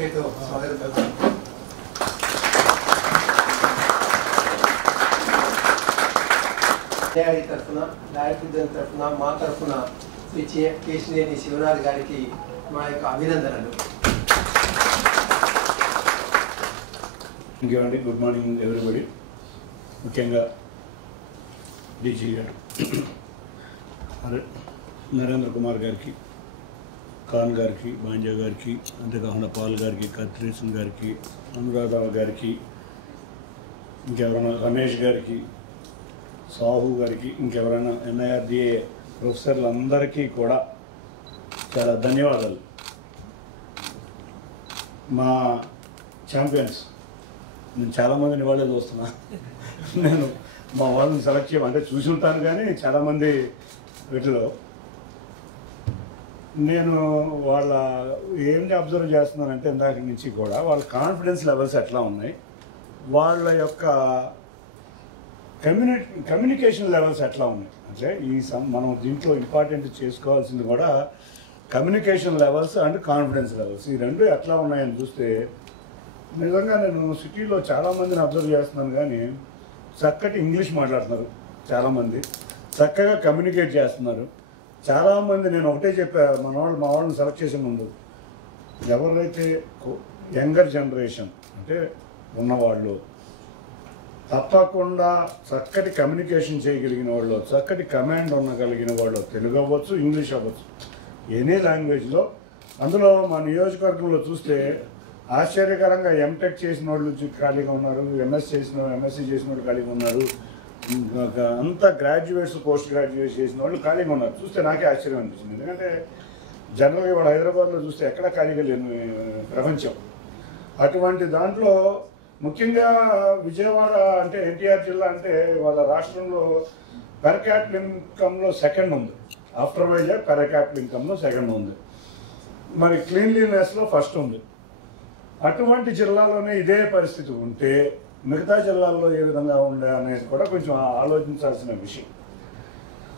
బొకేతో స్వాగతం పలుకుతాం. తయారీ తరఫున డైరెక్టర్ తరఫున మా తరఫున శ్రీ కేశినేని శివనాథ్ గారికి మా యొక్క అభినందనలు. ఇంకేమండి, గుడ్ మార్నింగ్ ఎవ్రీబడి. ముఖ్యంగా డీజీ గారు నరేంద్ర కుమార్ గారికి, ఖాన్ గారికి, బాంజా గారికి, అంతేకాకుండా పాల్ గారికి, కత్రీసన్ గారికి, అనురాధ గారికి, ఇంకెవరైనా రమేష్ గారికి, సాహు గారికి, ఇంకెవరైనా NIRDA ప్రొఫెసర్లందరికీ కూడా చాలా ధన్యవాదాలు. మా ఛాంపియన్స్, నేను చాలామందిని వాళ్ళే చూస్తున్నా. నేను మా వాళ్ళని సెలెక్ట్ చేయమంటే చూసి ఉంటాను, కానీ చాలామంది వీటిలో నేను వాళ్ళ ఏంటి అబ్జర్వ్ చేస్తున్నానంటే ఇందాక నుంచి కూడా వాళ్ళ కాన్ఫిడెన్స్ లెవెల్స్ ఎట్లా ఉన్నాయి, వాళ్ళ యొక్క కమ్యూనికేషన్ లెవెల్స్ ఎట్లా ఉన్నాయి. అంటే మనం దీంట్లో ఇంపార్టెంట్ చేసుకోవాల్సింది కూడా communication levels and confidence levels, ఈ రెండు ఎట్లా ఉన్నాయని చూస్తే నిజంగా నేను సిటీలో చాలామందిని అబ్జర్వ్ చేస్తున్నాను. కానీ చక్కటి ఇంగ్లీష్ మాట్లాడుతున్నారు చాలామంది, చక్కగా కమ్యూనికేట్ చేస్తున్నారు చాలామంది. నేను ఒకటే చెప్పా, మా వాళ్ళని సెలెక్ట్ చేసే ముందు, ఎవరైతే యంగర్ జనరేషన్ అంటే ఉన్నవాళ్ళు, తప్పకుండా చక్కటి కమ్యూనికేషన్ చేయగలిగిన వాళ్ళు, చక్కటి కమాండ్ ఉండగలిగిన వాళ్ళు, తెలుగు అవ్వచ్చు, ఇంగ్లీష్ అవ్వచ్చు, ఎనీ లాంగ్వేజ్లో. అందులో మా నియోజకవర్గంలో చూస్తే ఆశ్చర్యకరంగా ఎంటెక్ చేసిన వాళ్ళు ఖాళీగా ఉన్నారు, MSc చేసిన వాళ్ళు ఖాళీగా ఉన్నారు, అంతా గ్రాడ్యుయేట్స్, పోస్ట్ గ్రాడ్యుయేట్స్ చేసిన వాళ్ళు ఖాళీగా ఉన్నారు. చూస్తే నాకే ఆశ్చర్యం అనిపించింది. ఎందుకంటే జనరల్గా వాళ్ళు హైదరాబాద్లో చూస్తే ఎక్కడ ఖాళీగా లేని ప్రపంచం. అటువంటి దాంట్లో ముఖ్యంగా విజయవాడ అంటే NTR జిల్లా అంటే వాళ్ళ రాష్ట్రంలో పెర్ క్యాపిటల్ ఇన్కమ్లో సెకండ్ ఉంది. ఆఫ్టర్ వైజాగ్ పెర్ క్యాపిటల్ ఇన్కమ్లో సెకండ్ ఉంది. మరి క్లీన్లీనెస్లో ఫస్ట్ ఉంది. అటువంటి జిల్లాలోనే ఇదే పరిస్థితి ఉంటే మిగతా జిల్లాల్లో ఏ విధంగా ఉండే అనేది కూడా కొంచెం ఆలోచించాల్సిన విషయం.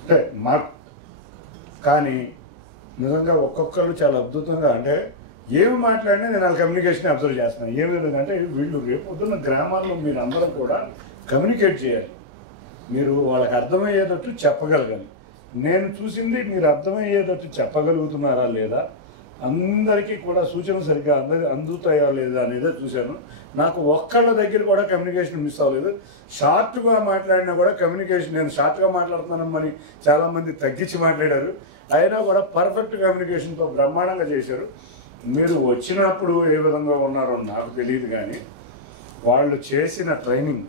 అంటే కానీ నిజంగా ఒక్కొక్కరు చాలా అద్భుతంగా, అంటే ఏమి మాట్లాడినా నేను వాళ్ళ కమ్యూనికేషన్ అబ్జర్వ్ చేస్తున్నాను. ఏ విధంగా అంటే వీళ్ళు రేపు పొద్దున్న గ్రామాల్లో మీరు అందరూ కూడా కమ్యూనికేట్ చేయాలి, మీరు వాళ్ళకి అర్థమయ్యేటట్టు చెప్పగలగాలి. నేను చూసింది మీరు అర్థమయ్యేటట్టు చెప్పగలుగుతున్నారా లేదా, అందరికీ కూడా సూచనలు సరిగ్గా అందుతాయా లేదా అనేదే చూశాను. నాకు ఒక్కళ్ళ దగ్గర కూడా కమ్యూనికేషన్ మిస్ అవ్వలేదు. షార్ట్గా మాట్లాడినా కూడా కమ్యూనికేషన్, నేను షార్ట్గా మాట్లాడుతున్నానని చాలామంది తగ్గించి మాట్లాడారు, అయినా కూడా పర్ఫెక్ట్ కమ్యూనికేషన్తో బ్రహ్మాండంగా చేశారు. మీరు వచ్చినప్పుడు ఏ విధంగా ఉన్నారో నాకు తెలియదు, కానీ వాళ్ళు చేసిన ట్రైనింగ్,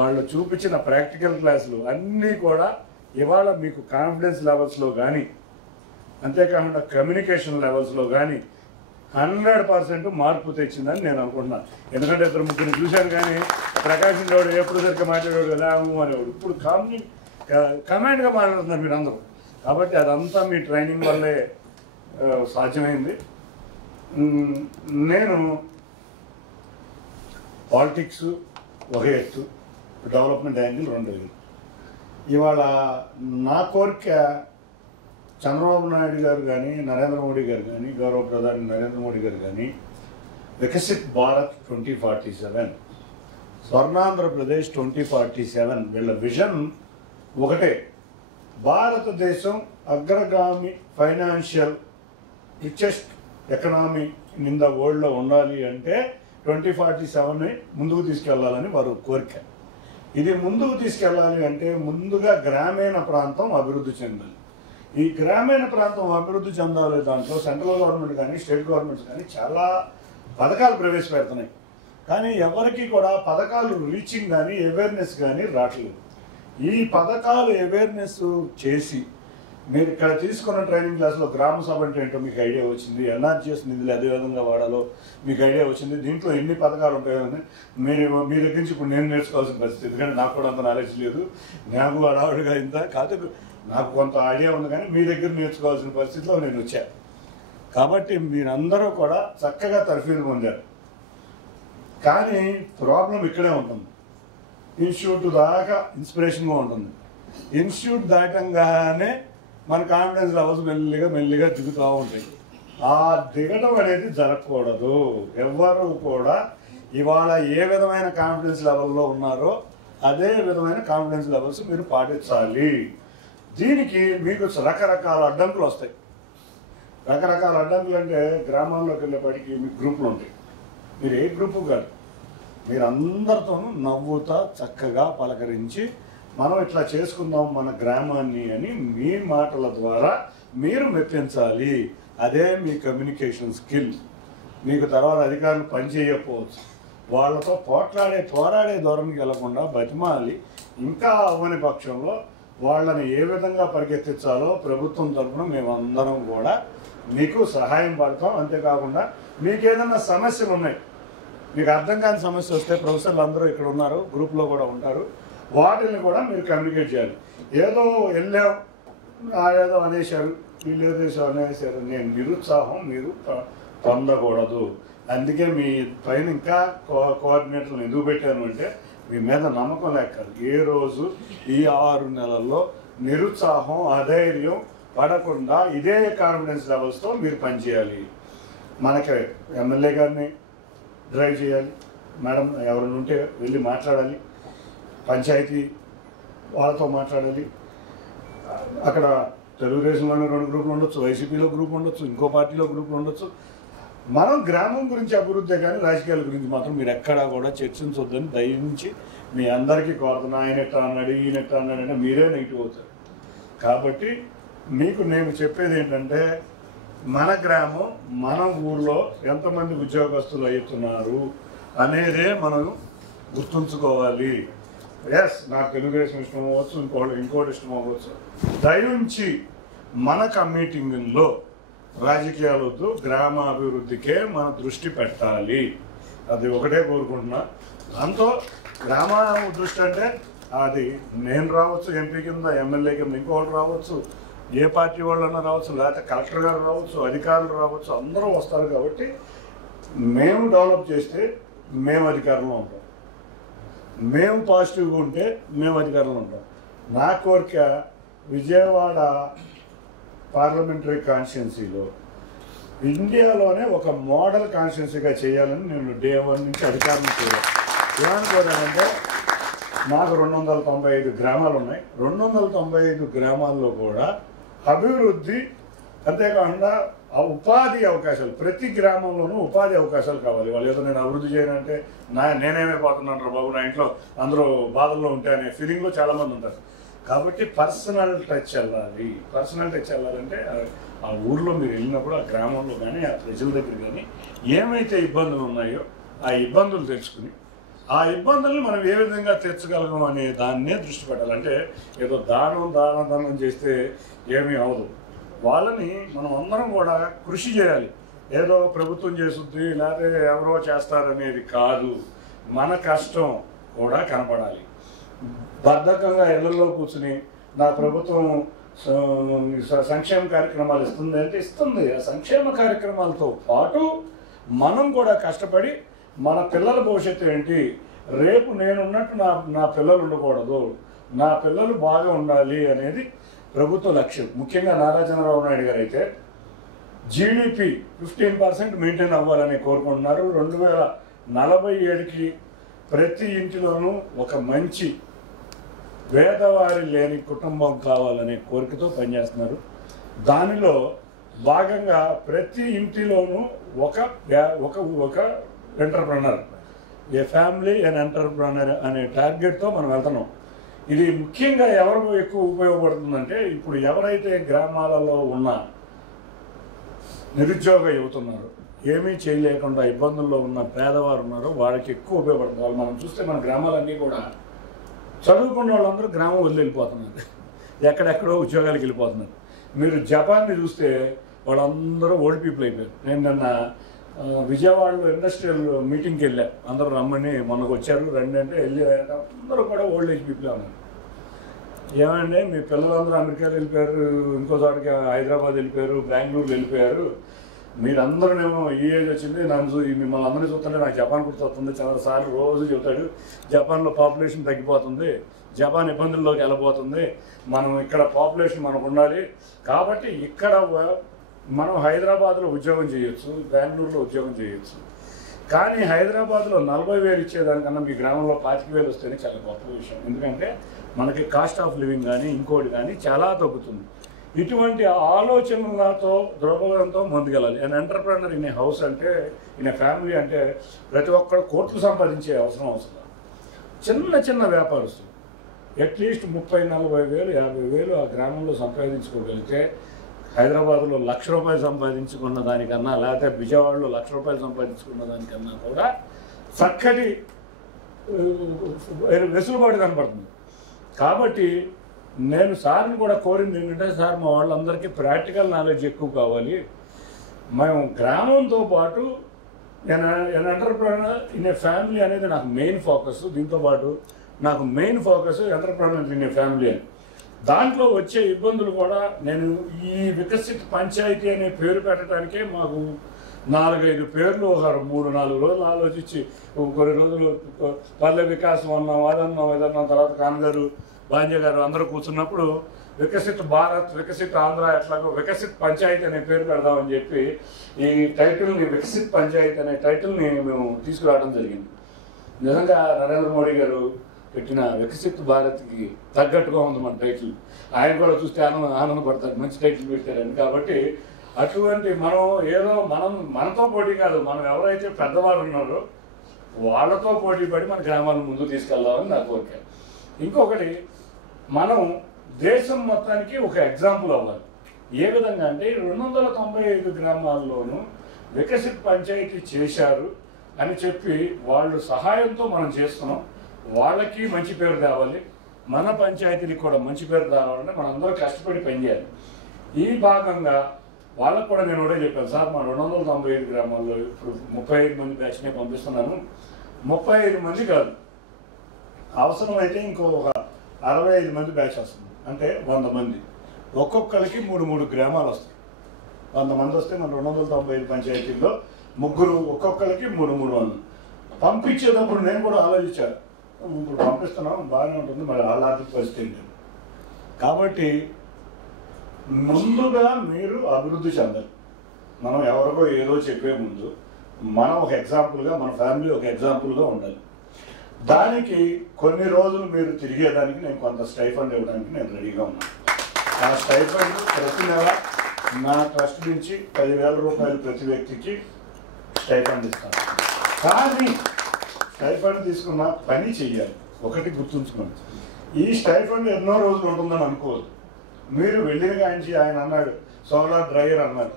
వాళ్ళు చూపించిన ప్రాక్టికల్ క్లాసులు అన్నీ కూడా ఇవాళ మీకు కాన్ఫిడెన్స్ లెవెల్స్లో కానీ, అంతేకాకుండా కమ్యూనికేషన్ లెవెల్స్లో కానీ 100% మార్పు తెచ్చిందని నేను అనుకుంటున్నాను. ఎందుకంటే ఇద్దరు ముగ్గురు చూశాను, కానీ ప్రకాశం గౌడ్ ఎప్పుడు సరిగ్గా మాట్లాడేవాడు కదా అనేవాడు. ఇప్పుడు కమాండ్గా మాట్లాడుతున్నారు మీరు అందరూ. కాబట్టి అదంతా మీ ట్రైనింగ్ వల్లే సాధ్యమైంది. నేను పాలిటిక్స్ ఒక ఎత్తు, డెవలప్మెంట్ యాంగిల్ రెండు ఎత్తు. ఇవాళ నా కోరిక చంద్రబాబు నాయుడు గారు కానీ, నరేంద్ర మోడీ గారు కానీ, గౌరవ ప్రధాని నరేంద్ర మోడీ గారు కానీ, వికసిత్ భారత్ 2047, స్వర్ణాంధ్రప్రదేశ్ 2047 వీళ్ళ విజన్ ఒకటే. భారతదేశం అగ్రగామి financial richest economy in the వరల్డ్లో ఉండాలి అంటే 2047ని ముందుకు తీసుకెళ్లాలని వారు కోరిక. ఇది ముందుకు తీసుకెళ్ళాలి అంటే ముందుగా గ్రామీణ ప్రాంతం అభివృద్ధి చెందాలి. ఈ గ్రామీణ ప్రాంతం అభివృద్ధి చెందాలి, దాంట్లో సెంట్రల్ గవర్నమెంట్ కానీ స్టేట్ గవర్నమెంట్స్ కానీ చాలా పథకాలు ప్రవేశపెడుతున్నాయి. కానీ ఎవరికి కూడా పథకాలు రీచింగ్ కానీ అవేర్నెస్ కానీ రావట్లేదు. ఈ పథకాలు అవేర్నెస్ చేసి మీరు ఇక్కడ తీసుకున్న ట్రైనింగ్ క్లాస్లో గ్రామ సభ అంటే ఏంటో మీకు ఐడియా వచ్చింది, NRGS నిధులు అదే విధంగా వాడాలో మీకు ఐడియా వచ్చింది, దీంట్లో ఎన్ని పథకాలు ఉంటాయని మీరు మీ దగ్గర నుంచి ఇప్పుడు నేను నేర్చుకోవాల్సిన పరిస్థితి. ఎందుకంటే నాకు కూడా అంత నాలెడ్జ్ లేదు, నాకు అడావుడిగా ఇంత కాదు, నాకు కొంత ఐడియా ఉంది, కానీ మీ దగ్గర నేర్చుకోవాల్సిన పరిస్థితిలో నేను వచ్చాను. కాబట్టి మీరందరూ కూడా చక్కగా తర్ఫీదు పొందారు. కానీ ప్రాబ్లం ఇక్కడే ఉంటుంది. ఇన్స్టిట్యూట్ దాకా ఇన్స్పిరేషన్గా ఉంటుంది, ఇన్స్టిట్యూట్ దాటంగానే మన కాన్ఫిడెన్స్ లెవెల్స్ మెల్లిగా దిగుతూ ఉంటాయి. ఆ దిగడం అనేది జరగకూడదు. ఎవ్వరూ కూడా ఇవాళ ఏ విధమైన కాన్ఫిడెన్స్ లెవెల్లో ఉన్నారో అదే విధమైన కాన్ఫిడెన్స్ లెవెల్స్ మీరు పాటించాలి. దీనికి మీకు రకరకాల అడ్డంకులు వస్తాయి. రకరకాల అడ్డంకులు అంటే గ్రామాల్లోకి వెళ్ళేప్పటికీ మీకు గ్రూపులు ఉంటాయి. మీరు ఏ గ్రూపు కాదు, మీరు అందరితోనూ నవ్వుతా చక్కగా పలకరించి మనం ఇట్లా చేసుకుందాం మన గ్రామాన్ని అని మీ మాటల ద్వారా మీరు మెప్పించాలి. అదే మీ కమ్యూనికేషన్ స్కిల్. మీకు తర్వాత అధికారులు పనిచేయకపోవచ్చు, వాళ్ళతో పోరాడే ధోరణికి వెళ్లకుండా బతిమాలి ఇంకా అవ్వని పక్షంలో వాళ్ళని ఏ విధంగా పరిగెత్తించాలో ప్రభుత్వం తరఫున మేమందరం కూడా మీకు సహాయం పడతాం. అంతేకాకుండా మీకు ఏదైనా సమస్యలు ఉన్నాయి, మీకు అర్థం కాని సమస్య వస్తే ప్రొఫెసర్లు అందరూ ఇక్కడ ఉన్నారు, గ్రూప్లో కూడా ఉంటారు, వాటిని కూడా మీరు కమ్యూనికేట్ చేయాలి. ఏదో వెళ్ళాం ఏదో అనేశారు వీళ్ళు ఏదో అనేశారు నేను నిరుత్సాహం మీరు పొందకూడదు. అందుకే మీ పైన ఇంకా కోఆర్డినేటర్లు ఎందుకు పెట్టాను అంటే మీ మీద నమ్మకం లేక ఏ రోజు ఈ 6 నెలల్లో నిరుత్సాహం అధైర్యం పడకుండా ఇదే కాన్ఫిడెన్స్ లెవెల్స్తో మీరు పనిచేయాలి. మనకి ఎమ్మెల్యే గారిని డ్రైవ్ చేయాలి, మేడం ఎవరైనా ఉంటే వెళ్ళి మాట్లాడాలి, పంచాయతీ వాళ్ళతో మాట్లాడాలి. అక్కడ తెలుగుదేశంలోనే 2 గ్రూపులు ఉండొచ్చు, వైసీపీలో గ్రూప్ ఉండొచ్చు, ఇంకో పార్టీలో గ్రూపులు ఉండొచ్చు. మనం గ్రామం గురించి అభివృద్ధి కానీ రాజకీయాల గురించి మాత్రం మీరు ఎక్కడా కూడా చర్చించొద్దని దయించి మీ అందరికీ కోరుతున్నా. ఆయన ఎట్లా అన్నాడు ఈయన ఎట్లా అన్నాడు అంటే మీరే నెగిటివ్ అవుతారు. కాబట్టి మీకు నేను చెప్పేది ఏంటంటే మన గ్రామం మన ఊర్లో ఎంతమంది ఉద్యోగస్తులు అవుతున్నారు అనేదే మనం గుర్తుంచుకోవాలి. ఎస్ నాకు తెలుగుదేశం ఇష్టం అవ్వచ్చు, ఇంకోటి ఇష్టం అవ్వచ్చు. దయించి మన కమిటీలో రాజకీయాలు వద్దు, గ్రామ అభివృద్ధికే మన దృష్టి పెట్టాలి. అది ఒకటే కోరుకుంటున్నా. దాంతో గ్రామ దృష్టి అంటే అది నేను రావచ్చు, ఎంపీ కింద ఎమ్మెల్యే కింద ఇంకోటి రావచ్చు, ఏ పార్టీ వాళ్ళన్నా రావచ్చు, లేకపోతే కలెక్టర్ గారు రావచ్చు, అధికారులు రావచ్చు, అందరూ వస్తారు. కాబట్టి మేము డెవలప్ చేస్తే మేము అధికారంలో ఉంటాం, మేము పాజిటివ్గా ఉంటే మేము అధికారంలో ఉంటాం. నా కోరిక విజయవాడ పార్లమెంటరీ కాన్స్టిట్యున్సీలో ఇండియాలోనే ఒక మోడల్ కాన్స్టిట్యున్సీగా చేయాలని నేను డే 1 నుంచి అధికారం చేయాలి. ఏమనుకోదానంటే నాకు 295 గ్రామాలు ఉన్నాయి. 295 గ్రామాల్లో కూడా అభివృద్ధి, అంతేకాకుండా ఉపాధి అవకాశాలు, ప్రతి గ్రామంలోనూ ఉపాధి అవకాశాలు కావాలి. వాళ్ళు ఏదో నేను అభివృద్ధి చేయనంటే నేనేమైపోతున్నాను బాబు, నా ఇంట్లో అందరూ బాధల్లో ఉంటే అనే ఫీలింగ్లో చాలామంది ఉంటారు. కాబట్టి పర్సనల్ టచ్ వెళ్ళాలి. పర్సనల్ టచ్ వెళ్ళాలంటే ఆ ఊర్లో మీరు వెళ్ళినప్పుడు ఆ గ్రామంలో కానీ ఆ ప్రజల దగ్గర కానీ ఏమైతే ఇబ్బందులు ఉన్నాయో ఆ ఇబ్బందులు తెలుసుకుని ఆ ఇబ్బందుల్ని మనం ఏ విధంగా తీర్చగలం అనే దాన్నే దృష్టి పెట్టాలి. అంటే ఏదో దానం చేస్తే ఏమీ అవదు. వాళ్ళని మనం అందరం కూడా కృషి చేయాలి. ఏదో ప్రభుత్వం చేస్తుంది లేకపోతే ఎవరో చేస్తారనేది కాదు, మన కష్టం కూడా కనపడాలి. బద్ధకంగా ఇళ్లలో కూర్చుని నా ప్రభుత్వం సంక్షేమ కార్యక్రమాలు ఇస్తుంది అంటే ఇస్తుంది. ఆ సంక్షేమ కార్యక్రమాలతో పాటు మనం కూడా కష్టపడి మన పిల్లల భవిష్యత్తు ఏంటి, రేపు నేనున్నట్టు నా పిల్లలు ఉండకూడదు, నా పిల్లలు బాగా ఉండాలి అనేది ప్రభుత్వ లక్ష్యం. ముఖ్యంగా నారా చంద్రబాబు నాయుడు గారు అయితే జీడిపి 15% మెయింటైన్ అవ్వాలని కోరుకుంటున్నారు. 2047కి ప్రతి ఇంటిలోనూ ఒక మంచి పేదవారి లేని కుటుంబం కావాలనే కోరికతో పనిచేస్తున్నారు. దానిలో భాగంగా ప్రతి ఇంటిలోనూ ఒక entrepreneur, A family and entrepreneur అనే టార్గెట్తో మనం వెళ్తున్నాం. ఇది ముఖ్యంగా ఎవరు ఎక్కువ ఉపయోగపడుతుందంటే ఇప్పుడు ఎవరైతే గ్రామాలలో ఉన్న నిరుద్యోగ యువతున్నారో, ఏమీ చేయలేకుండా ఇబ్బందుల్లో ఉన్న పేదవారు ఉన్నారో వాళ్ళకి ఎక్కువ ఉపయోగపడుతుంది. వాళ్ళు మనం చూస్తే మన గ్రామాలన్నీ కూడా చదువుకున్న వాళ్ళందరూ గ్రామం వదిలి వెళ్ళిపోతున్నారు, ఎక్కడెక్కడో ఉద్యోగాలకు వెళ్ళిపోతున్నారు. మీరు జపాన్ని చూస్తే వాళ్ళందరూ ఓల్డ్ పీపుల్ అయిపోయారు. నేను నిన్న విజయవాడలో ఇండస్ట్రియల్ మీటింగ్కి వెళ్ళా, అందరూ రమ్మని మొన్నకు వచ్చారు, రండి అంటే వెళ్ళి అందరూ కూడా ఓల్డ్ ఏజ్ పీపుల్ ఉన్నారు. ఏమంటే మీ పిల్లలందరూ అమెరికాలో వెళ్ళిపోయారు, ఇంకో చోటకి హైదరాబాద్ వెళ్ళిపోయారు, బెంగళూరు వెళ్ళిపోయారు, మీరందరూనేమో ఈ ఏజ్ వచ్చింది మిమ్మల్ని అందరినీ చూస్తుంటే నాకు జపాన్ గుర్తొస్తుంది. చాలాసార్లు రోజు చెబుతాడు జపాన్లో పాపులేషన్ తగ్గిపోతుంది, జపాన్ ఇబ్బందుల్లోకి వెళ్ళిపోతుంది, మనం ఇక్కడ పాపులేషన్ మనకు ఉండాలి, కాబట్టి ఇక్కడ మనం హైదరాబాద్లో ఉద్యోగం చేయొచ్చు, బెంగళూరులో ఉద్యోగం చేయొచ్చు, కానీ హైదరాబాద్లో 40,000 ఇచ్చేదానికన్నా మీ గ్రామంలో 25,000 వస్తేనే చాలా గొప్ప విషయం. ఎందుకంటే మనకి కాస్ట్ ఆఫ్ లివింగ్ కానీ ఇంకోటి కానీ చాలా తగ్గుతుంది. ఇటువంటి ఆలోచనలతో దృక్పథంతో ముందుకెళ్ళాలి. And entrepreneur in a house అంటే, ఇన్ ఏ ఫ్యామిలీ అంటే ప్రతి ఒక్కరు కోట్లు సంపాదించే అవసరం. చిన్న చిన్న వ్యాపారస్తులు అట్లీస్ట్ 30,000-40,000 50,000 ఆ గ్రామంలో సంపాదించుకోగలిగితే హైదరాబాద్లో ₹1,00,000 సంపాదించుకున్న దానికన్నా, లేకపోతే విజయవాడలో ₹1,00,000 సంపాదించుకున్న దానికన్నా కూడా చక్కటి వెసులుబాటు కనపడుతుంది. కాబట్టి నేను సార్ని కూడా కోరింది ఏంటంటే, సార్ మా వాళ్ళందరికీ ప్రాక్టికల్ నాలెడ్జ్ ఎక్కువ కావాలి. మేము గ్రామంతో పాటు నేను ఎంటర్ప్రెనర్ ఇన్ ఏ ఫ్యామిలీ అనేది నాకు మెయిన్ ఫోకస్. దీంతోపాటు నాకు main focus entrepreneur in a family అని. దాంట్లో వచ్చే ఇబ్బందులు కూడా నేను ఈ వికసిత్ పంచాయతీ అనే పేరు పెట్టడానికే మాకు 4-5 పేర్లు ఒక 3-4 రోజులు ఆలోచించి, కొన్ని రోజులు పల్లె వికాసం అన్నాం, అదన్నాం, తర్వాత కాన్గారు బాంజే గారు అందరూ కూర్చున్నప్పుడు వికసిత్ భారత్, వికసిత్ ఆంధ్ర, ఎట్లాగో వికసిత్ పంచాయతీ అనే పేరు పెడదామని చెప్పి ఈ టైటిల్ని, వికసిత్ పంచాయతీ అనే టైటిల్ని మేము తీసుకురావడం జరిగింది. నిజంగా నరేంద్ర మోడీ గారు పెట్టిన వికసిత్ భారత్కి తగ్గట్టుగా ఉంది మన టైటిల్. ఆయన కూడా చూస్తే ఆనందపడతారు, మంచి టైటిల్ పెట్టారని. కాబట్టి అటువంటి మనతో పోటీ కాదు, మనం ఎవరైతే పెద్దవారు ఉన్నారో వాళ్ళతో పోటీ పడి మన గ్రామాలను ముందుకు తీసుకెళ్దామని నా కోరిక. ఇంకొకటి, మనం దేశం మొత్తానికి ఒక ఎగ్జాంపుల్ అవ్వాలి. ఏ విధంగా అంటే 295 గ్రామాల్లోనూ వికసిత్ పంచాయతీ చేశారు అని చెప్పి వాళ్ళు సహాయంతో మనం చేస్తున్నాం. వాళ్ళకి మంచి పేరు తేవాలి, మన పంచాయతీకి కూడా మంచి పేరు తేవాలంటే మనందరూ కష్టపడి పనిచేయాలి. ఈ భాగంగా వాళ్ళకు కూడా నేను ఒకటే చెప్పాను, సార్ మా 295 గ్రామాల్లో ఇప్పుడు 35 మంది బ్యాచ్నే పంపిస్తున్నాను. 35 మంది కాదు, అవసరమైతే ఇంకో ఒక 65 మంది బ్యాచ్ వస్తుంది. అంటే 100 మంది, ఒక్కొక్కరికి 3 గ్రామాలు వస్తాయి. 100 మంది వస్తే మన 295 పంచాయతీల్లో 3 ఒక్కొక్కరికి 300 పంపించేటప్పుడు నేను కూడా ఆలోచించాను, ఇప్పుడు పంపిస్తున్నాం బాగానే ఉంటుంది, మరి వాళ్ళ ఆర్థిక పరిస్థితి ఏంటి. కాబట్టి ముందుగా మీరు అభివృద్ధి చెందాలి. మనం ఎవరికో ఏదో చెప్పే ముందు మనం ఒక ఎగ్జాంపుల్గా, మన ఫ్యామిలీ ఒక ఎగ్జాంపుల్గా ఉండాలి. దానికి కొన్ని రోజులు మీరు తిరిగేదానికి నేను కొంత స్టైఫండ్ ఇవ్వడానికి నేను రెడీగా ఉన్నాను. ఆ స్టైఫండ్ ప్రతి నెల నా ట్రస్ట్ నుంచి 10,000 రూపాయలు ప్రతి వ్యక్తికి స్టైఫండ్ ఇస్తాను. కానీ స్టైఫండ్ తీసుకున్న పని చెయ్యాలి. ఒకటి గుర్తుంచుకోండి, ఈ స్టైఫండ్ ఎన్నో రోజులు ఉంటుందని అనుకోవద్దు. మీరు వెళ్ళిన కాంచి ఆయన అన్నాడు సోలార్ డ్రైయర్ అన్నారు,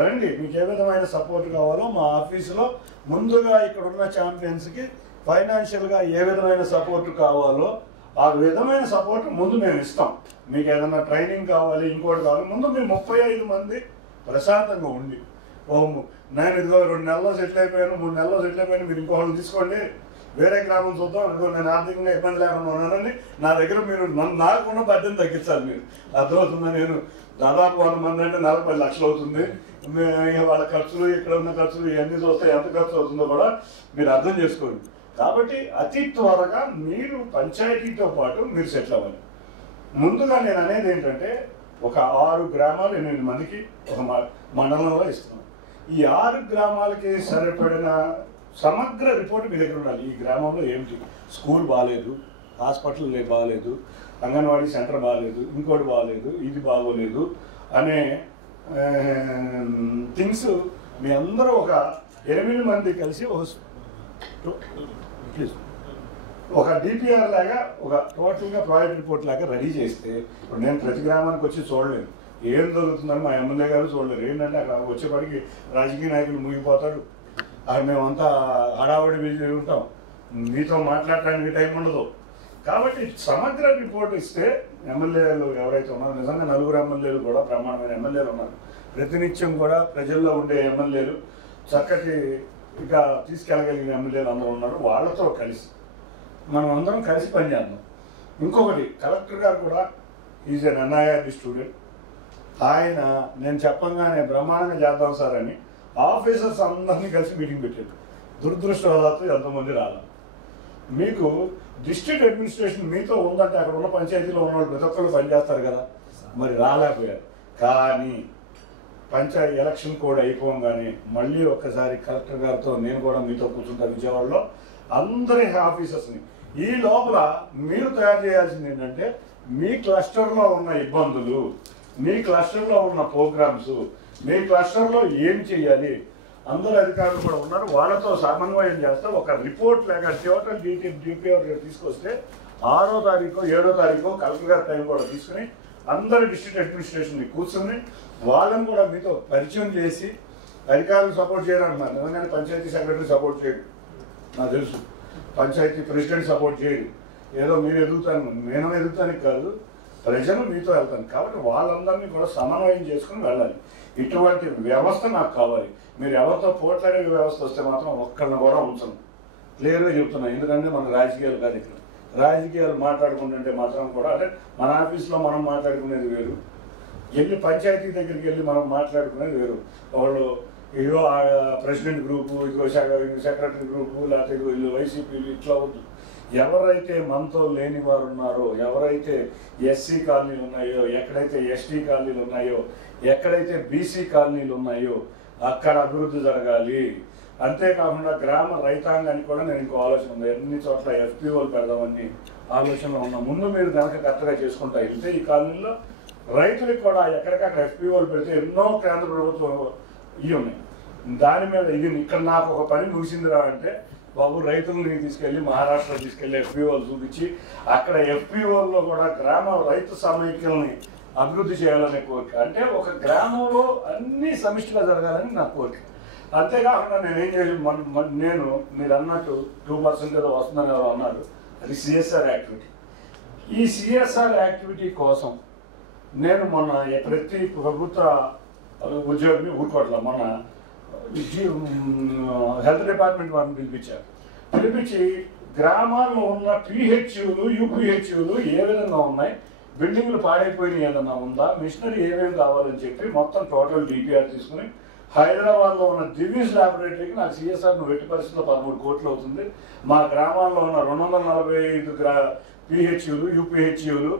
రండి మీకు ఏ విధమైన సపోర్ట్ కావాలో మా ఆఫీసులో ముందుగా ఇక్కడ ఉన్న ఛాంపియన్స్కి ఫైనాన్షియల్గా ఏ విధమైన సపోర్ట్ కావాలో ఆ విధమైన సపోర్ట్ ముందు మేము ఇస్తాం. మీకు ఏదైనా ట్రైనింగ్ కావాలి, ఇంకోటి కావాలి, ముందు మేము 35 మంది ప్రశాంతంగా ఉండి, నేను ఇదిగో 2 నెలల్లో సెటిల్ అయిపోయాను, 3 నెలల్లో సెటిల్ అయిపోయాను, మీరు ఇంకోళ్ళు తీసుకోండి, వేరే గ్రామం చూద్దాం, ఇదిగో నేను ఆర్థికంగా ఇబ్బంది లేకుండా ఉన్నానని నా దగ్గర మీరు నాకున్న బడ్డని తగ్గించాలి. మీరు అర్థమవుతుందా? నేను దాదాపు 100 మంది అంటే 40 లక్షలు అవుతుంది. వాళ్ళ ఖర్చులు, ఇక్కడ ఉన్న ఖర్చులు ఇవన్నీ చూస్తే ఎంత ఖర్చు అవుతుందో కూడా మీరు అర్థం చేసుకోండి. కాబట్టి అతి త్వరగా మీరు పంచాయతీతో పాటు మీరు సెటిల్ అవ్వాలి. ముందుగా నేను అనేది ఏంటంటే, ఒక 6 గ్రామాలు 8 మందికి ఒక మండలంలో ఇస్తున్నాం. ఈ 6 గ్రామాలకి సరిపడిన సమగ్ర రిపోర్ట్ మీ దగ్గర ఉండాలి. ఈ గ్రామంలో ఏమిటి, స్కూల్ బాగాలేదు, హాస్పిటల్ బాగాలేదు, అంగన్వాడీ సెంటర్ బాగాలేదు, ఇంకోటి బాగాలేదు, ఇది బాగోలేదు అనే థింగ్స్ మీ అందరూ ఒక 8 మంది కలిసి ఒక డిపిఆర్ లాగా, ఒక టోటల్గా ప్రాజెక్ట్ రిపోర్ట్ లాగా రెడీ చేస్తే, ఇప్పుడు నేను ప్రతి గ్రామానికి వచ్చి చూడలేను, ఏం జరుగుతుందని మా ఎమ్మెల్యే గారు చూడలేరు. ఏంటంటే అక్కడ వచ్చేప్పటికి రాజకీయ నాయకులు ముగిపోతారు, అక్కడ మేమంతా హడావుడి బిజీ ఉంటాం, మీతో మాట్లాడటానికి టైం ఉండదు. కాబట్టి సమగ్ర రిపోర్ట్ ఇస్తే ఎమ్మెల్యేలు ఎవరైతే ఉన్నారో, నిజంగా 4 ఎమ్మెల్యేలు కూడా బ్రహ్మాండమైన ఎమ్మెల్యేలు ఉన్నారు, ప్రతినిత్యం కూడా ప్రజల్లో ఉండే ఎమ్మెల్యేలు, చక్కటి ఇక తీసుకెళ్ళగలిగిన ఎమ్మెల్యేలు అందరూ ఉన్నారు. వాళ్ళతో కలిసి మనం అందరం కలిసి పనిచేద్దాం. ఇంకొకటి, కలెక్టర్ గారు కూడా ఈజ్ ఎన్ NIRD స్టూడెంట్. ఆయన నేను చెప్పంగానే బ్రహ్మాండంగా చేద్దాం సార్ అని ఆఫీసర్స్ అందరినీ కలిసి మీటింగ్ పెట్టారు. దురదృష్టవశాత్తు ఎంతోమంది రాలి. మీకు డిస్ట్రిక్ట్ అడ్మినిస్ట్రేషన్ మీతో ఉందంటే అక్కడ ఉన్న పంచాయతీలో ఉన్న వాళ్ళు ప్రతి ఒక్కళ్ళు పనిచేస్తారు కదా, మరి రాలేకపోయారు. కానీ ఎలక్షన్ కోడ్ అయిపోగానే మళ్ళీ ఒక్కసారి కలెక్టర్ గారితో నేను కూడా మీతో కూర్చుంటా విజయవాడలో అందరి ఆఫీసర్స్ని. ఈ లోపల మీరు తయారు చేయాల్సింది ఏంటంటే మీ క్లస్టర్లో ఉన్న ఇబ్బందులు, మీ క్లస్టర్లో ఉన్న ప్రోగ్రామ్స్, మీ క్లస్టర్లో ఏం చేయాలి, అందరు అధికారులు కూడా ఉన్నారు, వాళ్ళతో సమన్వయం చేస్తే ఒక రిపోర్ట్ లేక టోటల్ డిపిఆర్ తీసుకొస్తే 6వ తారీఖు 7వ తారీఖు కలెక్టర్ గారి టైం కూడా తీసుకుని అందరు డిస్ట్రిక్ట్ అడ్మినిస్ట్రేషన్ని కూర్చొని వాళ్ళని కూడా మీతో పరిచయం చేసి, అధికారులు సపోర్ట్ చేయాలన్నారు ఎందుకంటే పంచాయతీ సెక్రటరీ సపోర్ట్ చేయడు, నాకు తెలుసు, పంచాయతీ ప్రెసిడెంట్ సపోర్ట్ చేయడు, ఏదో మీరు ఎదుగుతాను నేను ఎదుగుతానికి కాదు, ప్రజలు మీతో వెళ్తాను. కాబట్టి వాళ్ళందరినీ కూడా సమన్వయం చేసుకుని వెళ్ళాలి. ఇటువంటి వ్యవస్థ నాకు కావాలి. మీరు ఎవరితో పోట్లాడే వ్యవస్థ వస్తే మాత్రం ఒక్కరిని కూడా ఉంచను, క్లియర్గా చెప్తున్నాను. ఎందుకంటే మన రాజకీయాలు కాదు, ఇక్కడ రాజకీయాలు మాట్లాడుకుంటుంటే మాత్రం కూడా అంటే మన ఆఫీస్లో మనం మాట్లాడుకునేది వేరు, వెళ్ళి పంచాయతీ దగ్గరికి వెళ్ళి మనం మాట్లాడుకునేది వేరు. వాళ్ళు ఇదిగో ప్రెసిడెంట్ గ్రూపు, ఇదిగో సెక్రటరీ గ్రూపు, లేకపోతే వీళ్ళు వైసీపీలు ఇట్లా వద్దు. ఎవరైతే మనతో లేని వారు ఉన్నారో, ఎవరైతే ఎస్సీ కాలనీలు ఉన్నాయో, ఎక్కడైతే ఎస్టీ కాలనీలు ఉన్నాయో, ఎక్కడైతే బీసీ కాలనీలు ఉన్నాయో అక్కడ అభివృద్ధి జరగాలి. అంతేకాకుండా గ్రామ రైతాంగానికి కూడా నేను ఇంకో ఆలోచన ఉంది, అన్ని చోట్ల ఎఫ్పిఓలు పెడదామని ఆలోచనలో ఉన్నా. ముందు మీరు కనుక కరెక్ట్గా చేసుకుంటా వెళ్తే ఈ కాలనీలో రైతులకు కూడా ఎక్కడికక్కడ ఎఫ్పిఓలు పెడితే ఎన్నో కేంద్ర ప్రభుత్వం ఇవి ఉన్నాయి. దాని మీద ఇది ఇక్కడ నాకు ఒక పని ముగిసిందిరా అంటే బాబు రైతులని తీసుకెళ్ళి మహారాష్ట్ర తీసుకెళ్ళి ఎఫ్పిఓలు చూపించి అక్కడ ఎఫ్పిఓల్లో కూడా గ్రామ రైతు సమైక్యల్ని అభివృద్ధి చేయాలనే కోరిక. అంటే ఒక గ్రామంలో అన్ని సమిష్టిగా జరగాలని నా కోరిక. అంతేకాకుండా నేనేం చేయాలి, నేను మీరు అన్నట్టు 2% ఏదో వస్తుందని ఎవరు అన్నారు, అది సిఎస్ఆర్ యాక్టివిటీ. ఈ సిఎస్ఆర్ యాక్టివిటీ కోసం నేను మొన్న ప్రతి ప్రభుత్వ ఉద్యోగిని ఊరుకోవట్ల మొన్న హెల్త్ డిపార్ట్మెంట్ వారిని పిలిపించి గ్రామాల్లో ఉన్న పిహెచ్యులు యూపీహెచ్యులు ఏ విధంగా ఉన్నాయి, బిల్డింగ్లు పాడైపోయినాయి ఏదన్నా ఉందా, మిషనరీ ఏమేమి కావాలని చెప్పి మొత్తం టోటల్ డిపిఆర్ తీసుకుని హైదరాబాద్లో ఉన్న దివీస్ ల్యాబొరేటరీకి నాకు సిఎస్ఆర్ను వెట్టి పరిస్థితిలో 13 కోట్లు అవుతుంది. మా గ్రామాల్లో ఉన్న 245 పిహెచ్యులు యూపీహెచ్యులు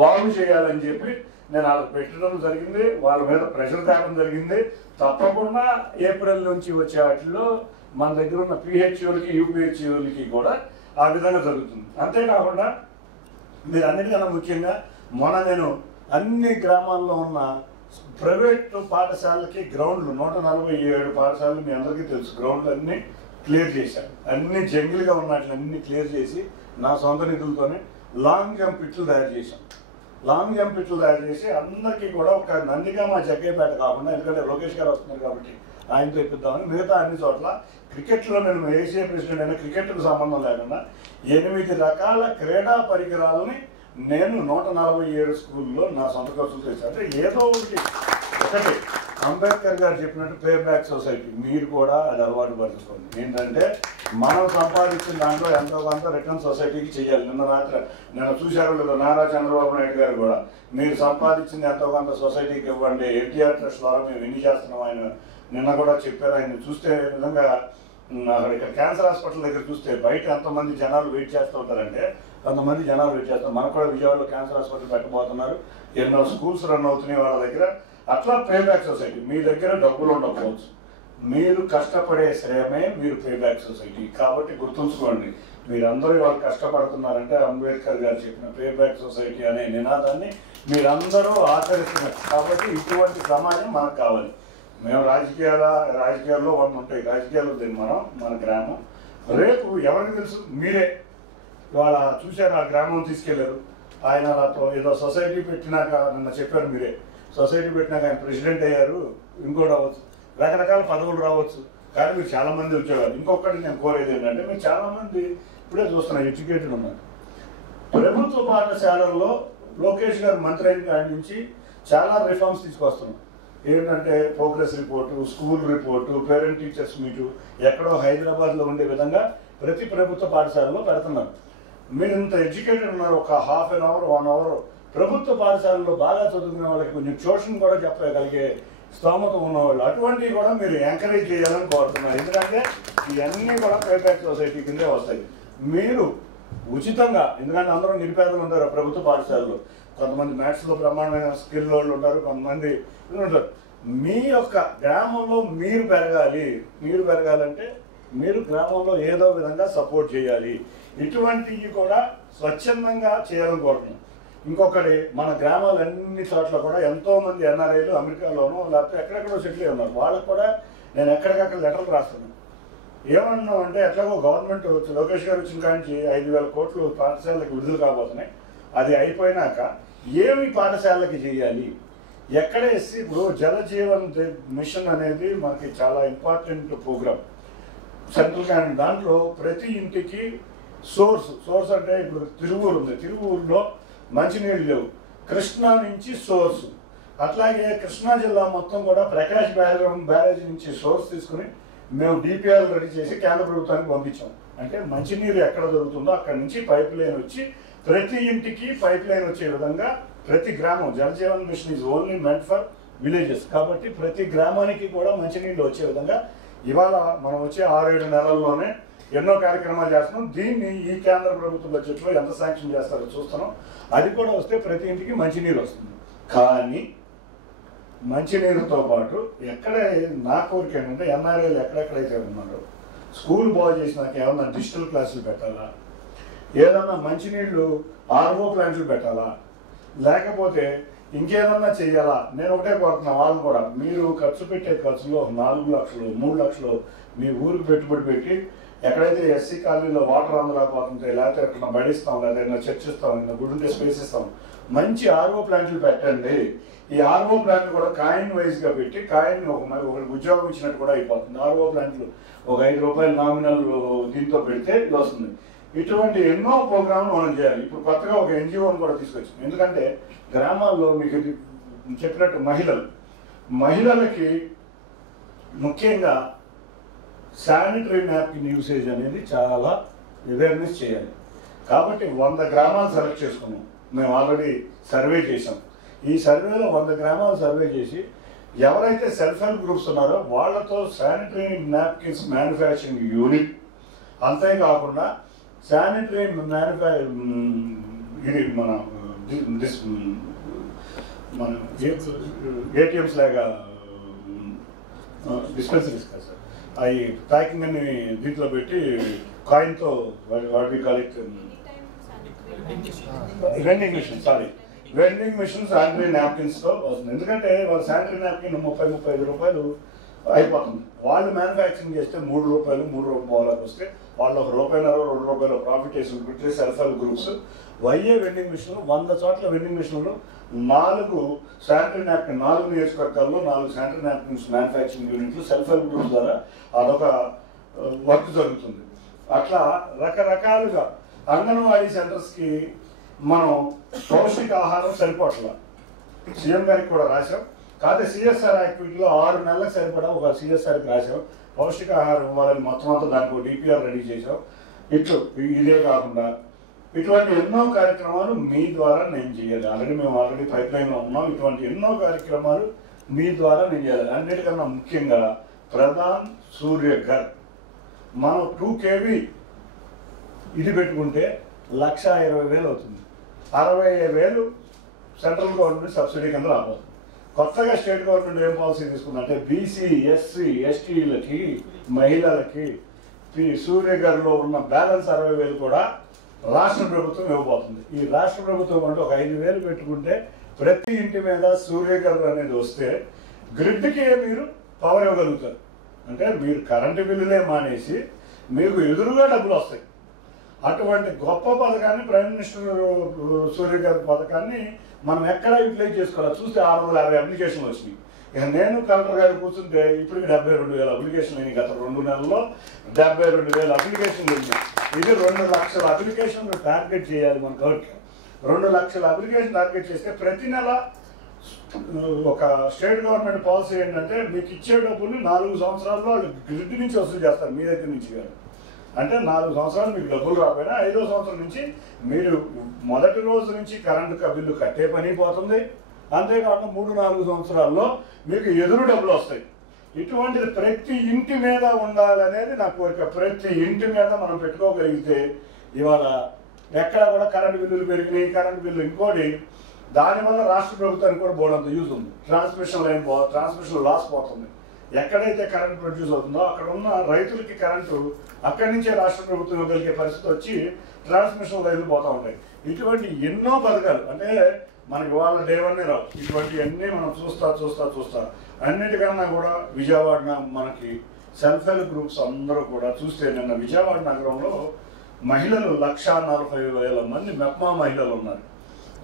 బాగు చేయాలని చెప్పి నేను వాళ్ళకి పెట్టడం జరిగింది, వాళ్ళ మీద ప్రెషర్ తేవడం జరిగింది. తప్పకుండా ఏప్రిల్ నుంచి వచ్చే వాటిల్లో మన దగ్గర ఉన్న పిహెచ్యులకి యూపీహెచ్యులకి కూడా ఆ విధంగా జరుగుతుంది. అంతేకాకుండా మీరు అన్నిటికన్నా ముఖ్యంగా మొన్న నేను అన్ని గ్రామాల్లో ఉన్న ప్రైవేటు పాఠశాలకి గ్రౌండ్లు 147 పాఠశాలలు మీ అందరికీ తెలుసు, గ్రౌండ్లు అన్నీ క్లియర్ చేశాను. అన్ని జంగిల్గా ఉన్నట్లు అన్ని క్లియర్ చేసి నా సొంత నిధులతోనే లాంగ్ జంప్ పిట్లు తయారు చేశాం. లాంగ్ జంప్ పిట్లు తయారు చేసి అందరికీ కూడా ఒక నందిగామ జగ్గైపేట కాకుండా, ఎందుకంటే లోకేష్ గారు వస్తున్నారు కాబట్టి ఆయనతో ఇప్పిద్దామని మిగతా అన్ని చోట్ల క్రికెట్లో నేను ఏసీఏ ప్రెసిడెంట్ అయినా క్రికెట్కు సంబంధం లేకుండా 8 రకాల క్రీడా పరికరాలని నేను 147 స్కూల్లో నా సొంత ఖర్చులు చేశాను. అంటే ఏదో ఒకటి అంబేద్కర్ గారు చెప్పినట్టు పే బ్యాక్ సొసైటీ మీరు కూడా అది అలవాటు పరుచుకోండి. ఏంటంటే మనం సంపాదించిన దాంట్లో ఎంతో కొంత రిటర్న్ సొసైటీకి చేయాలి. నిన్న చూశారో లేదో నారా చంద్రబాబు నాయుడు గారు కూడా మీరు సంపాదించింది ఎంతో కొంత సొసైటీకి ఇవ్వండి, ఎన్టీఆర్ ట్రస్ట్ ద్వారా మేము ఎన్ని చేస్తున్నాం ఆయన నిన్న కూడా చెప్పారు. ఆయన చూస్తే నిజంగా అక్కడ ఇక్కడ క్యాన్సర్ హాస్పిటల్ దగ్గర చూస్తే బయట ఎంతమంది జనాలు వెయిట్ చేస్తూ ఉంటారంటే కొంతమంది జనాలు వెయిట్ చేస్తారు. మనకు కూడా విజయవాడలో క్యాన్సర్ హాస్పిటల్ పెట్టబోతున్నారు, ఎన్నో స్కూల్స్ రన్ అవుతున్నాయి వాళ్ళ దగ్గర. అట్లా పేబ్యాక్ సొసైటీ మీ దగ్గర డబ్బులు ఉండకపోవచ్చు, మీరు కష్టపడే శ్రమే మీరు పేబ్యాక్ సొసైటీ. కాబట్టి గుర్తుంచుకోండి, మీరందరూ ఇవాళ కష్టపడుతున్నారంటే అంబేద్కర్ గారు చెప్పిన పేబ్యాక్ సొసైటీ అనే నినాదాన్ని మీరందరూ ఆచరిస్తున్నారు. కాబట్టి ఇటువంటి సమాజం మనకు కావాలి. మేము రాజకీయాల్లో 100 ఉంటాయి, రాజకీయాలు దీన్ని మన గ్రామం రేపు ఎవరికి తెలుసు, మీరే ఇవాళ చూశారు ఆ గ్రామం తీసుకెళ్లారు. ఆయన ఏదో సొసైటీ పెట్టినాక నిన్న చెప్పారు మీరే, సొసైటీ పెట్టినాక ఆయన ప్రెసిడెంట్ అయ్యారు, ఇంకోటి అవ్వచ్చు, రకరకాల పదవులు రావచ్చు, కానీ మీరు చాలామంది ఉద్యోగాలు. ఇంకొకటి నేను కోరేది ఏంటంటే మీరు చాలామంది ఇప్పుడే చూస్తున్నారు ఎడ్యుకేటెడ్ ఉన్నారు. ప్రభుత్వ పాఠశాలల్లో లోకేష్ గారు మంత్రి అయిన కాడి నుంచి చాలా రిఫార్మ్స్ తీసుకొస్తున్నాం. ఏంటంటే progress report, school report, parent teachers meet ఎక్కడో హైదరాబాద్లో ఉండే విధంగా ప్రతి ప్రభుత్వ పాఠశాలలో పెడుతున్నారు. మీరు ఇంత ఎడ్యుకేటెడ్ ఉన్నారు, ఒక ½ an hour 1 hour ప్రభుత్వ పాఠశాలలో బాగా చదువుకునే వాళ్ళకి కొంచెం ట్యూషన్ కూడా చెప్పగలిగే స్తోమత ఉన్నవాళ్ళు అటువంటివి కూడా మీరు ఎంకరేజ్ చేయాలని కోరుతున్నారు. ఎందుకంటే ఇవన్నీ కూడా పేబ్యాక్ సొసైటీ కిందే వస్తాయి. మీరు ఉచితంగా, ఎందుకంటే అందరూ నిరుపేదలు ఉంటారు ప్రభుత్వ పాఠశాలలో, కొంతమంది మ్యాథ్స్లో బ్రహ్మాండమైన స్కిల్ వాళ్ళు ఉంటారు, కొంతమంది ఉంటారు. మీ యొక్క గ్రామంలో మీరు పెరగాలంటే మీరు గ్రామంలో ఏదో విధంగా సపోర్ట్ చేయాలి. ఇటువంటివి కూడా స్వచ్ఛందంగా చేయాలని కోరుతున్నాం. ఇంకొకటి, మన గ్రామాలన్ని చోట్ల కూడా ఎంతోమంది ఎన్ఆర్ఐలు అమెరికాలోనూ లేకపోతే ఎక్కడెక్కడో సెటిల్ అయి ఉన్నారు. వాళ్ళకు కూడా నేను ఎక్కడికక్కడ లెటర్లు రాస్తున్నాను. ఏమన్నాం అంటే, ఎట్లాగో గవర్నమెంట్ లోకేష్ గారు వచ్చిన కాంచి 5,000 కోట్లు పాఠశాలకి విడుదల కాబోతున్నాయి. అది అయిపోయినాక ఏమి పాఠశాలకి చేయాలి, ఎక్కడ వేసి ఇప్పుడు జలజీవన్ మిషన్ అనేది మనకి చాలా ఇంపార్టెంట్ ప్రోగ్రామ్ సెంట్రల్ గవర్నమెంట్. దాంట్లో ప్రతి ఇంటికి సోర్స్ అంటే ఇప్పుడు తిరువూరు ఉంది, తిరువూరులో మంచినీళ్ళు లేవు, కృష్ణా నుంచి సోర్సు. అట్లాగే కృష్ణా జిల్లా మొత్తం కూడా ప్రకాష్ బ్యారేజ్ నుంచి సోర్స్ తీసుకుని మేము డిపిఆర్ రెడీ చేసి కేంద్ర ప్రభుత్వానికి పంపించాం. అంటే మంచినీరు ఎక్కడ దొరుకుతుందో అక్కడ నుంచి పైప్ లైన్ వచ్చి ప్రతి ఇంటికి పైప్ లైన్ వచ్చే విధంగా ప్రతి గ్రామం, Jal Jeevan machine is only meant for villages కాబట్టి ప్రతి గ్రామానికి కూడా మంచినీళ్ళు వచ్చే విధంగా ఇవాళ మనం వచ్చే 6-7 నెలల్లోనే ఎన్నో కార్యక్రమాలు చేస్తున్నాం. దీన్ని ఈ కేంద్ర ప్రభుత్వ బడ్జెట్లో ఎంత శాంక్షన్ చేస్తారో చూస్తున్నాం. అది కూడా వస్తే ప్రతి ఇంటికి మంచినీరు వస్తుంది. కానీ మంచినీరుతో పాటు ఎక్కడ నా కోరిక ఏంటంటే, ఎన్ఆర్ఐలు ఎక్కడెక్కడైతే ఉన్నారో స్కూల్ బాగు చేసినాక ఏమన్నా డిజిటల్ క్లాసులు పెట్టాలా, ఏదన్నా మంచినీళ్ళు ఆర్ఓ ప్లాంట్లు పెట్టాలా, లేకపోతే ఇంకేదన్నా చెయ్యాలా. నేను ఒకటే కోరుతున్నా, వాళ్ళు కూడా మీరు ఖర్చు పెట్టే ఖర్చులో 4 లక్షలు 3 లక్షలు మీ ఊరికి పెట్టుబడి పెట్టి ఎక్కడైతే ఎస్సీ కాలనీలో వాటర్ అందలేకపోతుంటే, లేకపోతే ఎక్కడ బడిస్తాం, లేదా చర్చిస్తాం, గుడి స్పేస్ ఇస్తాం, మంచి ఆర్ఓ ప్లాంట్లు పెట్టండి. ఈ ఆర్ఓ ప్లాంట్లు కూడా కాయిన్ వైజ్గా పెట్టి కాయిన్ ఒకరికి ఉద్యోగం ఇచ్చినట్టు కూడా అయిపోతుంది. ఆర్ఓ ప్లాంట్లు ఒక 5 రూపాయలు నామినల్ దీంతో పెడితే ఇది వస్తుంది. ఇటువంటి ఎన్నో ప్రోగ్రాంలు మనం చేయాలి. ఇప్పుడు కొత్తగా ఒక ఎన్జిఓని కూడా తీసుకొచ్చాం. ఎందుకంటే గ్రామాల్లో మీకు చెప్పినట్టు మహిళలకి ముఖ్యంగా శానిటరీ నాప్కిన్ యూసేజ్ అనేది చాలా అవేర్నెస్ చేయాలి. కాబట్టి 100 గ్రామాలు సెలెక్ట్ చేసుకున్నాం. మేము ఆల్రెడీ సర్వే చేసాం. ఈ సర్వేలో 100 గ్రామాలు సర్వే చేసి ఎవరైతే సెల్ఫ్ హెల్ప్ గ్రూప్స్ ఉన్నారో వాళ్ళతో శానిటరీ నాప్కిన్స్ మ్యానుఫ్యాక్చరింగ్ యూనిట్, అంతేకాకుండా శానిటరీ ఇది మన ఏటీఎంస్ లాగా డిస్పెన్సరీస్ కదా సార్, అవి ప్యాకింగ్ అని దీంట్లో పెట్టి కాయిన్తో వాటి కలెక్ట్ వెండింగ్ మిషన్ శానిటరీ నాప్కిన్స్తో వస్తుంది. ఎందుకంటే వాళ్ళ శానిటరీ నాప్కిన్ 30-35 రూపాయలు అయిపోతుంది. వాళ్ళు మ్యానుఫ్యాక్చరింగ్ చేస్తే 3 రూపాయలు 3 రూపాయలకు వస్తే వాళ్ళు ₹1-2 ప్రాఫిట్ వేసి పెట్టి సెల్ఫ్ హెల్ప్ గ్రూప్స్ వైఏ వెండింగ్ మిషన్లు 100 చోట్ల వెండింగ్ మిషన్లు 4 శానిటరీ నాప్కిన్ 4 నియోజకవర్గాల్లో 4 శానిటరీ నాప్కిన్స్ మ్యానుఫ్యాక్చరింగ్ యూనిట్లు సెల్ఫ్ హెల్ప్ గ్రూప్స్ ద్వారా అదొక వర్క్ జరుగుతుంది. అట్లా రకరకాలుగా అంగన్వాడీ సెంటర్స్కి మనం పౌష్టికాహారం సరిపోట్ల సీఎం గారికి కూడా రాశాం. కాకపోతే సిఎస్ఆర్ యాక్టివిటీలో 6 నెలలకు సరిపడా ఒక సిఎస్ఆర్కి రాశాం. పౌష్టికాహారం ఇవ్వాలని మొత్తం అంతా దానికి డిపిఆర్ రెడీ చేసాం. ఇదే కాకుండా ఇటువంటి ఎన్నో కార్యక్రమాలు మీ ద్వారా నేను చేయాలి. ఆల్రెడీ పైప్ లైన్లో ఉన్నాం. ఇటువంటి ఎన్నో కార్యక్రమాలు మీ ద్వారా నేను చేయాలి. అన్నిటికన్నా ముఖ్యంగా ప్రధాన్ సూర్య ఘర్ మనం 2 kV ఇది పెట్టుకుంటే 1,20,000 అవుతుంది. 65,000 సెంట్రల్ గవర్నమెంట్ సబ్సిడీ కింద రాబోతుంది. కొత్తగా స్టేట్ గవర్నమెంట్ ఏం పాలసీ తీసుకుందంటే బీసీ, ఎస్సీ, ఎస్టీలకి, మహిళలకి సూర్యఘర్లో ఉన్న బ్యాలెన్స్ 60,000 కూడా రాష్ట్ర ప్రభుత్వం ఇవ్వబోతుంది. ఈ రాష్ట్ర ప్రభుత్వం అంటే ఒక 5,000 పెట్టుకుంటే ప్రతి ఇంటి మీద సూర్యఘర్ అనేది వస్తే గ్రిడ్కి మీరు పవర్ ఇవ్వగలుగుతారు. అంటే మీరు కరెంటు బిల్లులే మానేసి మీకు ఎదురుగా డబ్బులు వస్తాయి. అటువంటి గొప్ప పథకాన్ని ప్రైమ్ మినిస్టర్ సూర్యఘర్ పథకాన్ని మనం ఎక్కడ యూటిలైజ్ చేసుకోవాలి. చూస్తే 650 అప్లికేషన్లు వచ్చినాయి. ఇక నేను కలెక్టర్ గారు కూర్చుంటే ఇప్పటికి 72,000 అప్లికేషన్లు అయినాయి. గత 2 నెలల్లో 72,000 అప్లికేషన్లు ఉన్నాయి. ఇది 2 లక్షల అప్లికేషన్లు టార్గెట్ చేయాలి మన గవర్నమెంట్. 2 లక్షల అప్లికేషన్ టార్గెట్ చేస్తే ప్రతి నెల ఒక స్టేట్ గవర్నమెంట్ పాలసీ ఏంటంటే మీకు ఇచ్చే డబ్బులు 4 సంవత్సరాల్లో గ్రిడ్ నుంచి వసూలు చేస్తారు మీ దగ్గర నుంచి కాదు. అంటే 4 సంవత్సరాలు మీకు డబ్బులు రాకపోయినా 5వ సంవత్సరం నుంచి మీరు మొదటి రోజు నుంచి కరెంటు బిల్లు కట్టే పని పోతుంది. అంతేకాకుండా 3-4 సంవత్సరాల్లో మీకు ఎదురు డబ్బులు వస్తాయి. ఇటువంటిది ప్రతి ఇంటి మీద ఉండాలనేది నా కోరిక. ప్రతి ఇంటి మీద మనం పెట్టుకోగలిగితే ఇవాళ ఎక్కడ కూడా కరెంటు బిల్లులు పెరిగినాయి. కరెంటు బిల్లు ఇంకోటి దానివల్ల రాష్ట్ర ప్రభుత్వానికి కూడా బోర్డంత యూజ్ ఉంది. ట్రాన్స్మిషన్ లాస్ పోతుంది. ఎక్కడైతే కరెంట్ ప్రొడ్యూస్ అవుతుందో అక్కడ ఉన్న రైతులకి కరెంటు అక్కడి నుంచే రాష్ట్ర ప్రభుత్వం ఇవ్వగలిగే పరిస్థితి వచ్చి ట్రాన్స్మిషన్ లైన్లు పోతూ ఉంటాయి. ఇటువంటి ఎన్నో పథకాలు అంటే మనకి వాళ్ళ డే వన్ రావు. ఇటువంటివన్నీ మనం చూస్తా అన్నిటికన్నా కూడా విజయవాడ మనకి సెల్ఫ్ హెల్ప్ గ్రూప్స్ అందరూ కూడా చూస్తే నిన్న విజయవాడ నగరంలో మహిళలు 1,40,000 మంది మెప్మా మహిళలు ఉన్నారు.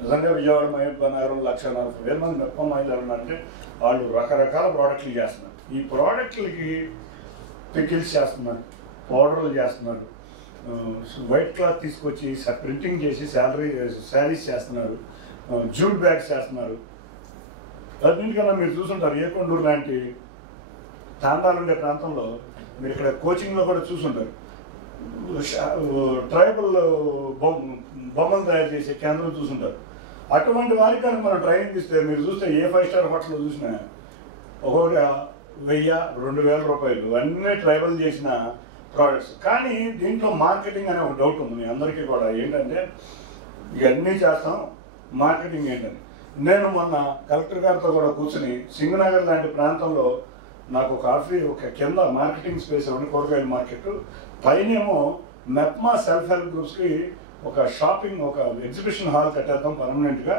నిజంగా విజయవాడ నగరం 1,40,000 మంది మెప్మా మహిళలు ఉన్నారంటే వాళ్ళు రకరకాల ప్రోడక్ట్లు చేస్తున్నారు. ఈ ప్రోడక్ట్లకి పికిల్స్ చేస్తున్నారు, పౌడర్లు చేస్తున్నారు, వైట్ క్లాత్ తీసుకొచ్చి ప్రింటింగ్ చేసి శారీస్ చేస్తున్నారు, జూట్ బ్యాగ్స్ చేస్తున్నారు. అన్నింటికన్నా మీరు చూసుంటారు ఏకొండూరు లాంటి తాండాలు ఉండే ప్రాంతంలో మీరు ఇక్కడ కోచింగ్లో కూడా చూసుంటారు. ట్రైబల్ బొమ్మలు తయారు చేసే కేంద్రం చూసుంటారు. అటువంటి వారికి కనుక మనం ట్రైనింగ్ ఇస్తే మీరు చూస్తే ఏ 5 స్టార్ హోటల్లో చూసినా ఒక్కొక్క 1,000-2,000 రూపాయలు అన్నీ ట్రైబల్ చేసిన ప్రోడక్ట్స్. కానీ దీంట్లో మార్కెటింగ్ అనే ఒక డౌట్ ఉంది మీ అందరికీ కూడా. ఏంటంటే ఇవన్నీ చేస్తాం, మార్కెటింగ్ ఏంటని. నేను మొన్న కలెక్టర్ గారితో కూడా కూర్చుని సింగనగర్ లాంటి ప్రాంతంలో నాకు ఒక కింద మార్కెటింగ్ స్పేస్ ఇవ్వండి, కూరగాయల మార్కెట్ పైనేమో మెప్మా సెల్ఫ్ హెల్ప్ గ్రూప్స్కి ఒక ఎగ్జిబిషన్ హాల్ కట్టేద్దాం పర్మనెంట్గా.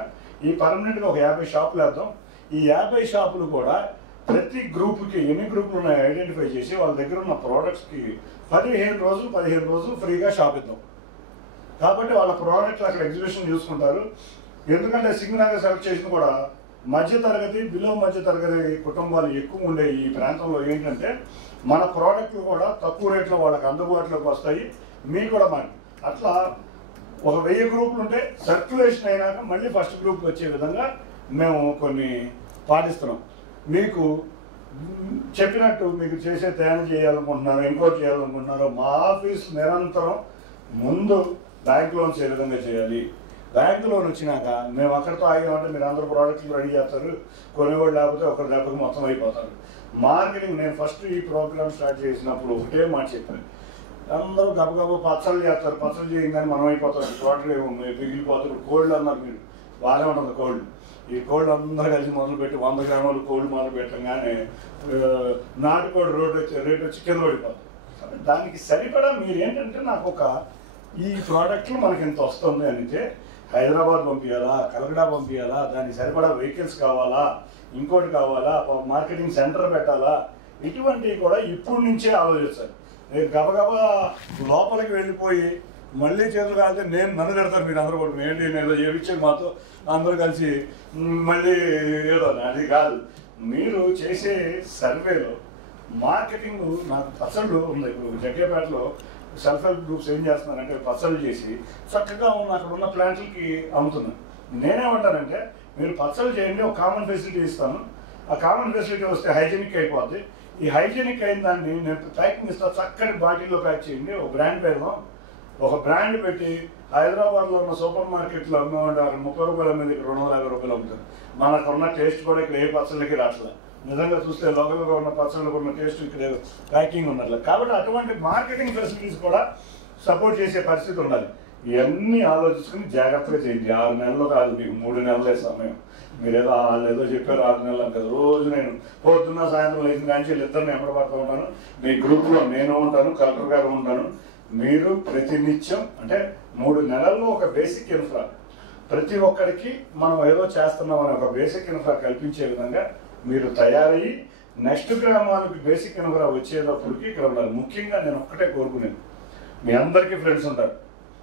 ఈ పర్మనెంట్గా ఒక 50 షాపులు వేద్దాం. ఈ 50 షాపులు కూడా ప్రతి గ్రూప్కి ఎన్ని గ్రూపులు ఉన్నాయో ఐడెంటిఫై చేసి వాళ్ళ దగ్గర ఉన్న ప్రోడక్ట్స్కి 15 రోజులు ఫ్రీగా షాప్ ఇద్దాం. కాబట్టి వాళ్ళ ప్రోడక్ట్లు అక్కడ ఎగ్జిబిషన్ చూసుకుంటారు. ఎందుకంటే సింగనగర్ సెలెక్ట్ చేసిన కూడా మధ్యతరగతి బిలో మధ్యతరగతి కుటుంబాలు ఎక్కువ ఉండే ఈ ప్రాంతంలో ఏంటంటే మన ప్రోడక్ట్లు కూడా తక్కువ రేట్లో వాళ్ళకి అందుబాటులోకి వస్తాయి. మీకు కూడా అట్లా ఒక 1000 గ్రూపులు ఉంటే సర్క్యులేషన్ అయినాక మళ్ళీ ఫస్ట్ గ్రూప్కి వచ్చే విధంగా మేము కొన్ని పాటిస్తున్నాం. మీకు చెప్పినట్టు మీకు చేసే తయారు చేయాలనుకుంటున్నారో ఇంకోటి చేయాలనుకుంటున్నారో మా ఆఫీస్ నిరంతరం ముందు బ్యాంక్ లోన్స్ ఏ విధంగా చేయాలి, బ్యాంక్ లోన్ వచ్చినాక మేము అక్కడితో ఆగామంటే మీరు అందరూ ప్రోడక్ట్లు రెడీ చేస్తారు, కొనేవాళ్ళు లేకపోతే ఒకరి దెబ్బకి మొత్తం అయిపోతారు. మార్కెటింగ్ నేను ఫస్ట్ ఈ ప్రోగ్రామ్ స్టార్ట్ చేసినప్పుడు ఒకటే మాట చెప్పాను, అందరూ గబగబా పచ్చళ్ళు చేస్తారు, పచ్చళ్ళు చేయగానే మనం అయిపోతారు, ప్రోడక్ట్ మిగిలిపోతారు. కోల్డ్ అన్నారు మీరు, బాగానే ఉంటుంది కోల్డ్. ఈ కోల్డ్ అందరూ కలిసి మొదలుపెట్టి 100 గ్రాములు కోల్డ్ మొదలు పెట్టగానే నాటుకోడి రేట్ వచ్చి కింద పడిపోతుంది. దానికి సరిపడా మీరు ఏంటంటే నాకు ఈ ప్రోడక్ట్లు మనకి ఇంత వస్తుంది అంటే హైదరాబాద్ పంపించాలా, కలకడా పంపించాలా, దానికి సరిపడా వెహికల్స్ కావాలా, ఇంకోటి కావాలా, మార్కెటింగ్ సెంటర్ పెట్టాలా, ఇటువంటివి కూడా ఇప్పుడు నుంచే ఆలోచిస్తారు. నేను గబగబా లోపలికి వెళ్ళిపోయి మళ్ళీ చేతులు కాలితే నన్ను పెడతారు మీరు అందరూ కూడా. ఏంటి ఏదో చేయించే మాతో అందరూ కలిసి మళ్ళీ ఏదో అది కాదు. మీరు చేసే సర్వేలో మార్కెటింగ్ నాకు పచ్చళ్ళు ఉంది. ఇప్పుడు జగ్గేపేటలో సెల్ఫ్ హెల్ప్ గ్రూప్స్ ఏం చేస్తున్నారంటే పచ్చళ్ళు చేసి చక్కగా అక్కడ ఉన్న ప్లాంట్లకి అమ్ముతున్నారు. నేనేమంటానంటే మీరు పచ్చళ్ళు చేయండి, ఒక కామన్ ఫెసిలిటీ ఇస్తాను. ఆ కామన్ ఫెసిలిటీ వస్తే హైజీనిక్ అయిపోద్ది. ఈ హైజీనిక్ అయిన దాన్ని నేను ప్యాకింగ్ ఇస్తాను, చక్కటి బాటిల్లో ప్యాక్ చేయండి, ఒక బ్రాండ్ పెడదాం. ఒక బ్రాండ్ పెట్టి హైదరాబాద్లో ఉన్న సూపర్ మార్కెట్లో అమ్మేవాళ్ళు అక్కడ 30 రూపాయల మీద ఇక్కడ 250 రూపాయలు అమ్ముతారు. మనకున్న టేస్ట్ కూడా ఇక్కడ ఏ పచ్చళ్ళకి రావట్లేదు. నిజంగా చూస్తే లోకల్గా ఉన్న పచ్చళ్ళకు ఉన్న టేస్ట్ ఇక్కడ ప్యాకింగ్ ఉన్నట్లు. కాబట్టి అటువంటి మార్కెటింగ్ ఫెసిలిటీస్ కూడా సపోర్ట్ చేసే పరిస్థితి ఉండాలి. ఇవన్నీ ఆలోచించుకుని జాగ్రత్తగా చేయండి. 6 నెలలు కాదు, మీకు 3 నెలలే సమయం. మీరేదో వాళ్ళు ఏదో చెప్పారు 6 నెలలు కదా. రోజు నేను పొద్దున్న సాయంత్రం లేచిన కానీ ఇద్దరిని ఎంబడబడుతూ ఉంటాను. మీ గ్రూప్లో నేను ఉంటాను, కలెక్టర్ గారు ఉంటాను. మీరు ప్రతినిత్యం అంటే 3 నెలల్లో ఒక బేసిక్ ఇన్ఫ్రా ప్రతి ఒక్కరికి మనం ఏదో చేస్తున్నామని ఒక బేసిక్ ఇన్ఫ్రా కల్పించే విధంగా మీరు తయారయ్యి నెక్స్ట్ గ్రామాలకు బేసిక్ ఇన్ఫ్రా వచ్చేటప్పటికి ఇక్కడ ఉండాలి. ముఖ్యంగా నేను ఒక్కటే కోరుకునేది, మీ అందరికీ ఫ్రెండ్స్ ఉంటారు,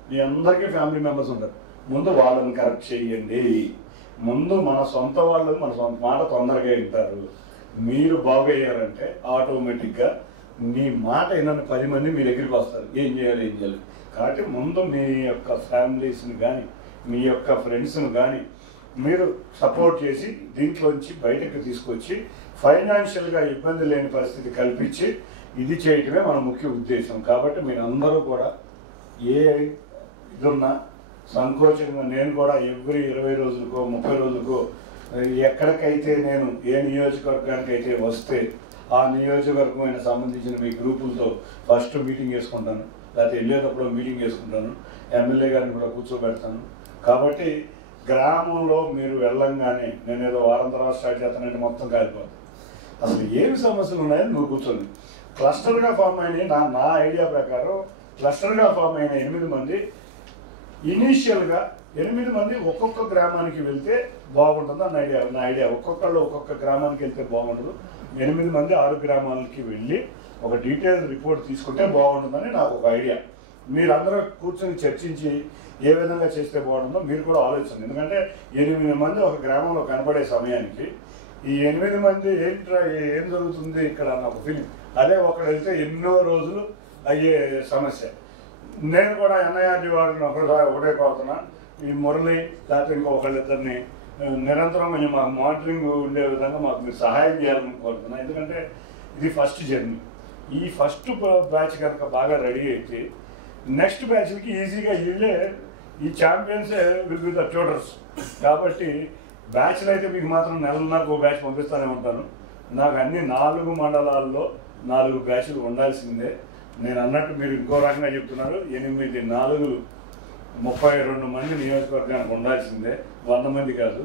మీ అందరికీ ఫ్యామిలీ మెంబర్స్ ఉంటారు. ముందు వాళ్ళని కరెక్ట్ చేయండి. ముందు మన సొంత వాళ్ళు మన సొంత మాట తొందరగా వింటారు. మీరు బాగయ్యారంటే ఆటోమేటిక్గా మీ మాట వినని 10 మంది మీ దగ్గరికి వస్తారు. ఏం చేయాలి. కాబట్టి ముందు మీ యొక్క ఫ్యామిలీస్ని కానీ మీ యొక్క ఫ్రెండ్స్ని కానీ మీరు సపోర్ట్ చేసి దీంట్లోంచి బయటకు తీసుకొచ్చి ఫైనాన్షియల్గా ఇబ్బంది లేని పరిస్థితి కల్పించి ఇది చేయటమే మన ముఖ్య ఉద్దేశం. కాబట్టి మీరు అందరూ కూడా ఏ ఇదున్నా సంకోచంగా నేను కూడా ఎవ్రీ 20 రోజులకో 30 రోజులకో ఎక్కడికైతే నేను ఏ నియోజకవర్గానికి అయితే వస్తే ఆ నియోజకవర్గమైన సంబంధించిన మీ గ్రూపులతో ఫస్ట్ మీటింగ్ చేసుకుంటాను, లేకపోతే వెళ్ళేటప్పుడు మీటింగ్ చేసుకుంటాను, ఎమ్మెల్యే గారిని కూడా కూర్చోబెడతాను. కాబట్టి గ్రామంలో మీరు వెళ్ళంగానే నేను ఏదో వారం తర్వాత స్టార్ట్ చేస్తానంటే మొత్తం కాలిపోతుంది. అసలు ఏమి సమస్యలు ఉన్నాయని నువ్వు కూర్చొని క్లస్టర్గా ఫామ్ అయినాయి. నా ఐడియా ప్రకారం క్లస్టర్గా ఫామ్ అయిన 8 మంది ఇనీషియల్గా 8 మంది ఒక్కొక్క గ్రామానికి వెళ్తే బాగుంటుంది అన్న నా ఐడియా. ఒక్కొక్కళ్ళు ఒక్కొక్క గ్రామానికి వెళ్తే బాగుండదు. 8 మంది 6 గ్రామాలకి వెళ్ళి ఒక డీటెయిల్ రిపోర్ట్ తీసుకుంటే బాగుంటుందని నాకు ఒక ఐడియా. మీరందరూ కూర్చొని చర్చించి ఏ విధంగా చేస్తే బాగుంటుందో మీరు కూడా ఆలోచించండి. ఎందుకంటే 8 మంది ఒక గ్రామంలో కనపడే సమయానికి ఈ 8 మంది ఏం జరుగుతుంది ఇక్కడ అన్న ఒక ఫీలింగ్. అదే ఒకడు వెళ్తే ఎన్నో రోజులు అయ్యే సమస్య. నేను కూడా ఎన్ఐఆర్డి వాడిని ఒకటే కోరుతున్నా, ఈ మురళి లేకపోతే ఇంకొకళ్ళిద్దరిని నిరంతరం కొంచెం మాకు మానిటరింగ్ ఉండే విధంగా మాకు మీరు సహాయం చేయాలని కోరుతున్నా. ఎందుకంటే ఇది ఫస్ట్ జర్నీ. ఈ ఫస్ట్ బ్యాచ్ కనుక బాగా రెడీ అయితే నెక్స్ట్ బ్యాచ్లకి ఈజీగా వీళ్ళే ఈ ఛాంపియన్సే విల్ బి ద ట్యూటర్స్. కాబట్టి బ్యాచ్లు అయితే మీకు మాత్రం నెలన్నరకు బ్యాచ్ పంపిస్తూనే ఉంటాను. నాకు అన్ని 4 మండలాల్లో 4 బ్యాచ్లు ఉండాల్సిందే. నేను అన్నట్టు మీరు ఇంకో రకంగా చెప్తున్నారు. 8 4 32 మంది నియోజకవర్గానికి ఉండాల్సిందే, 100 మంది కాదు.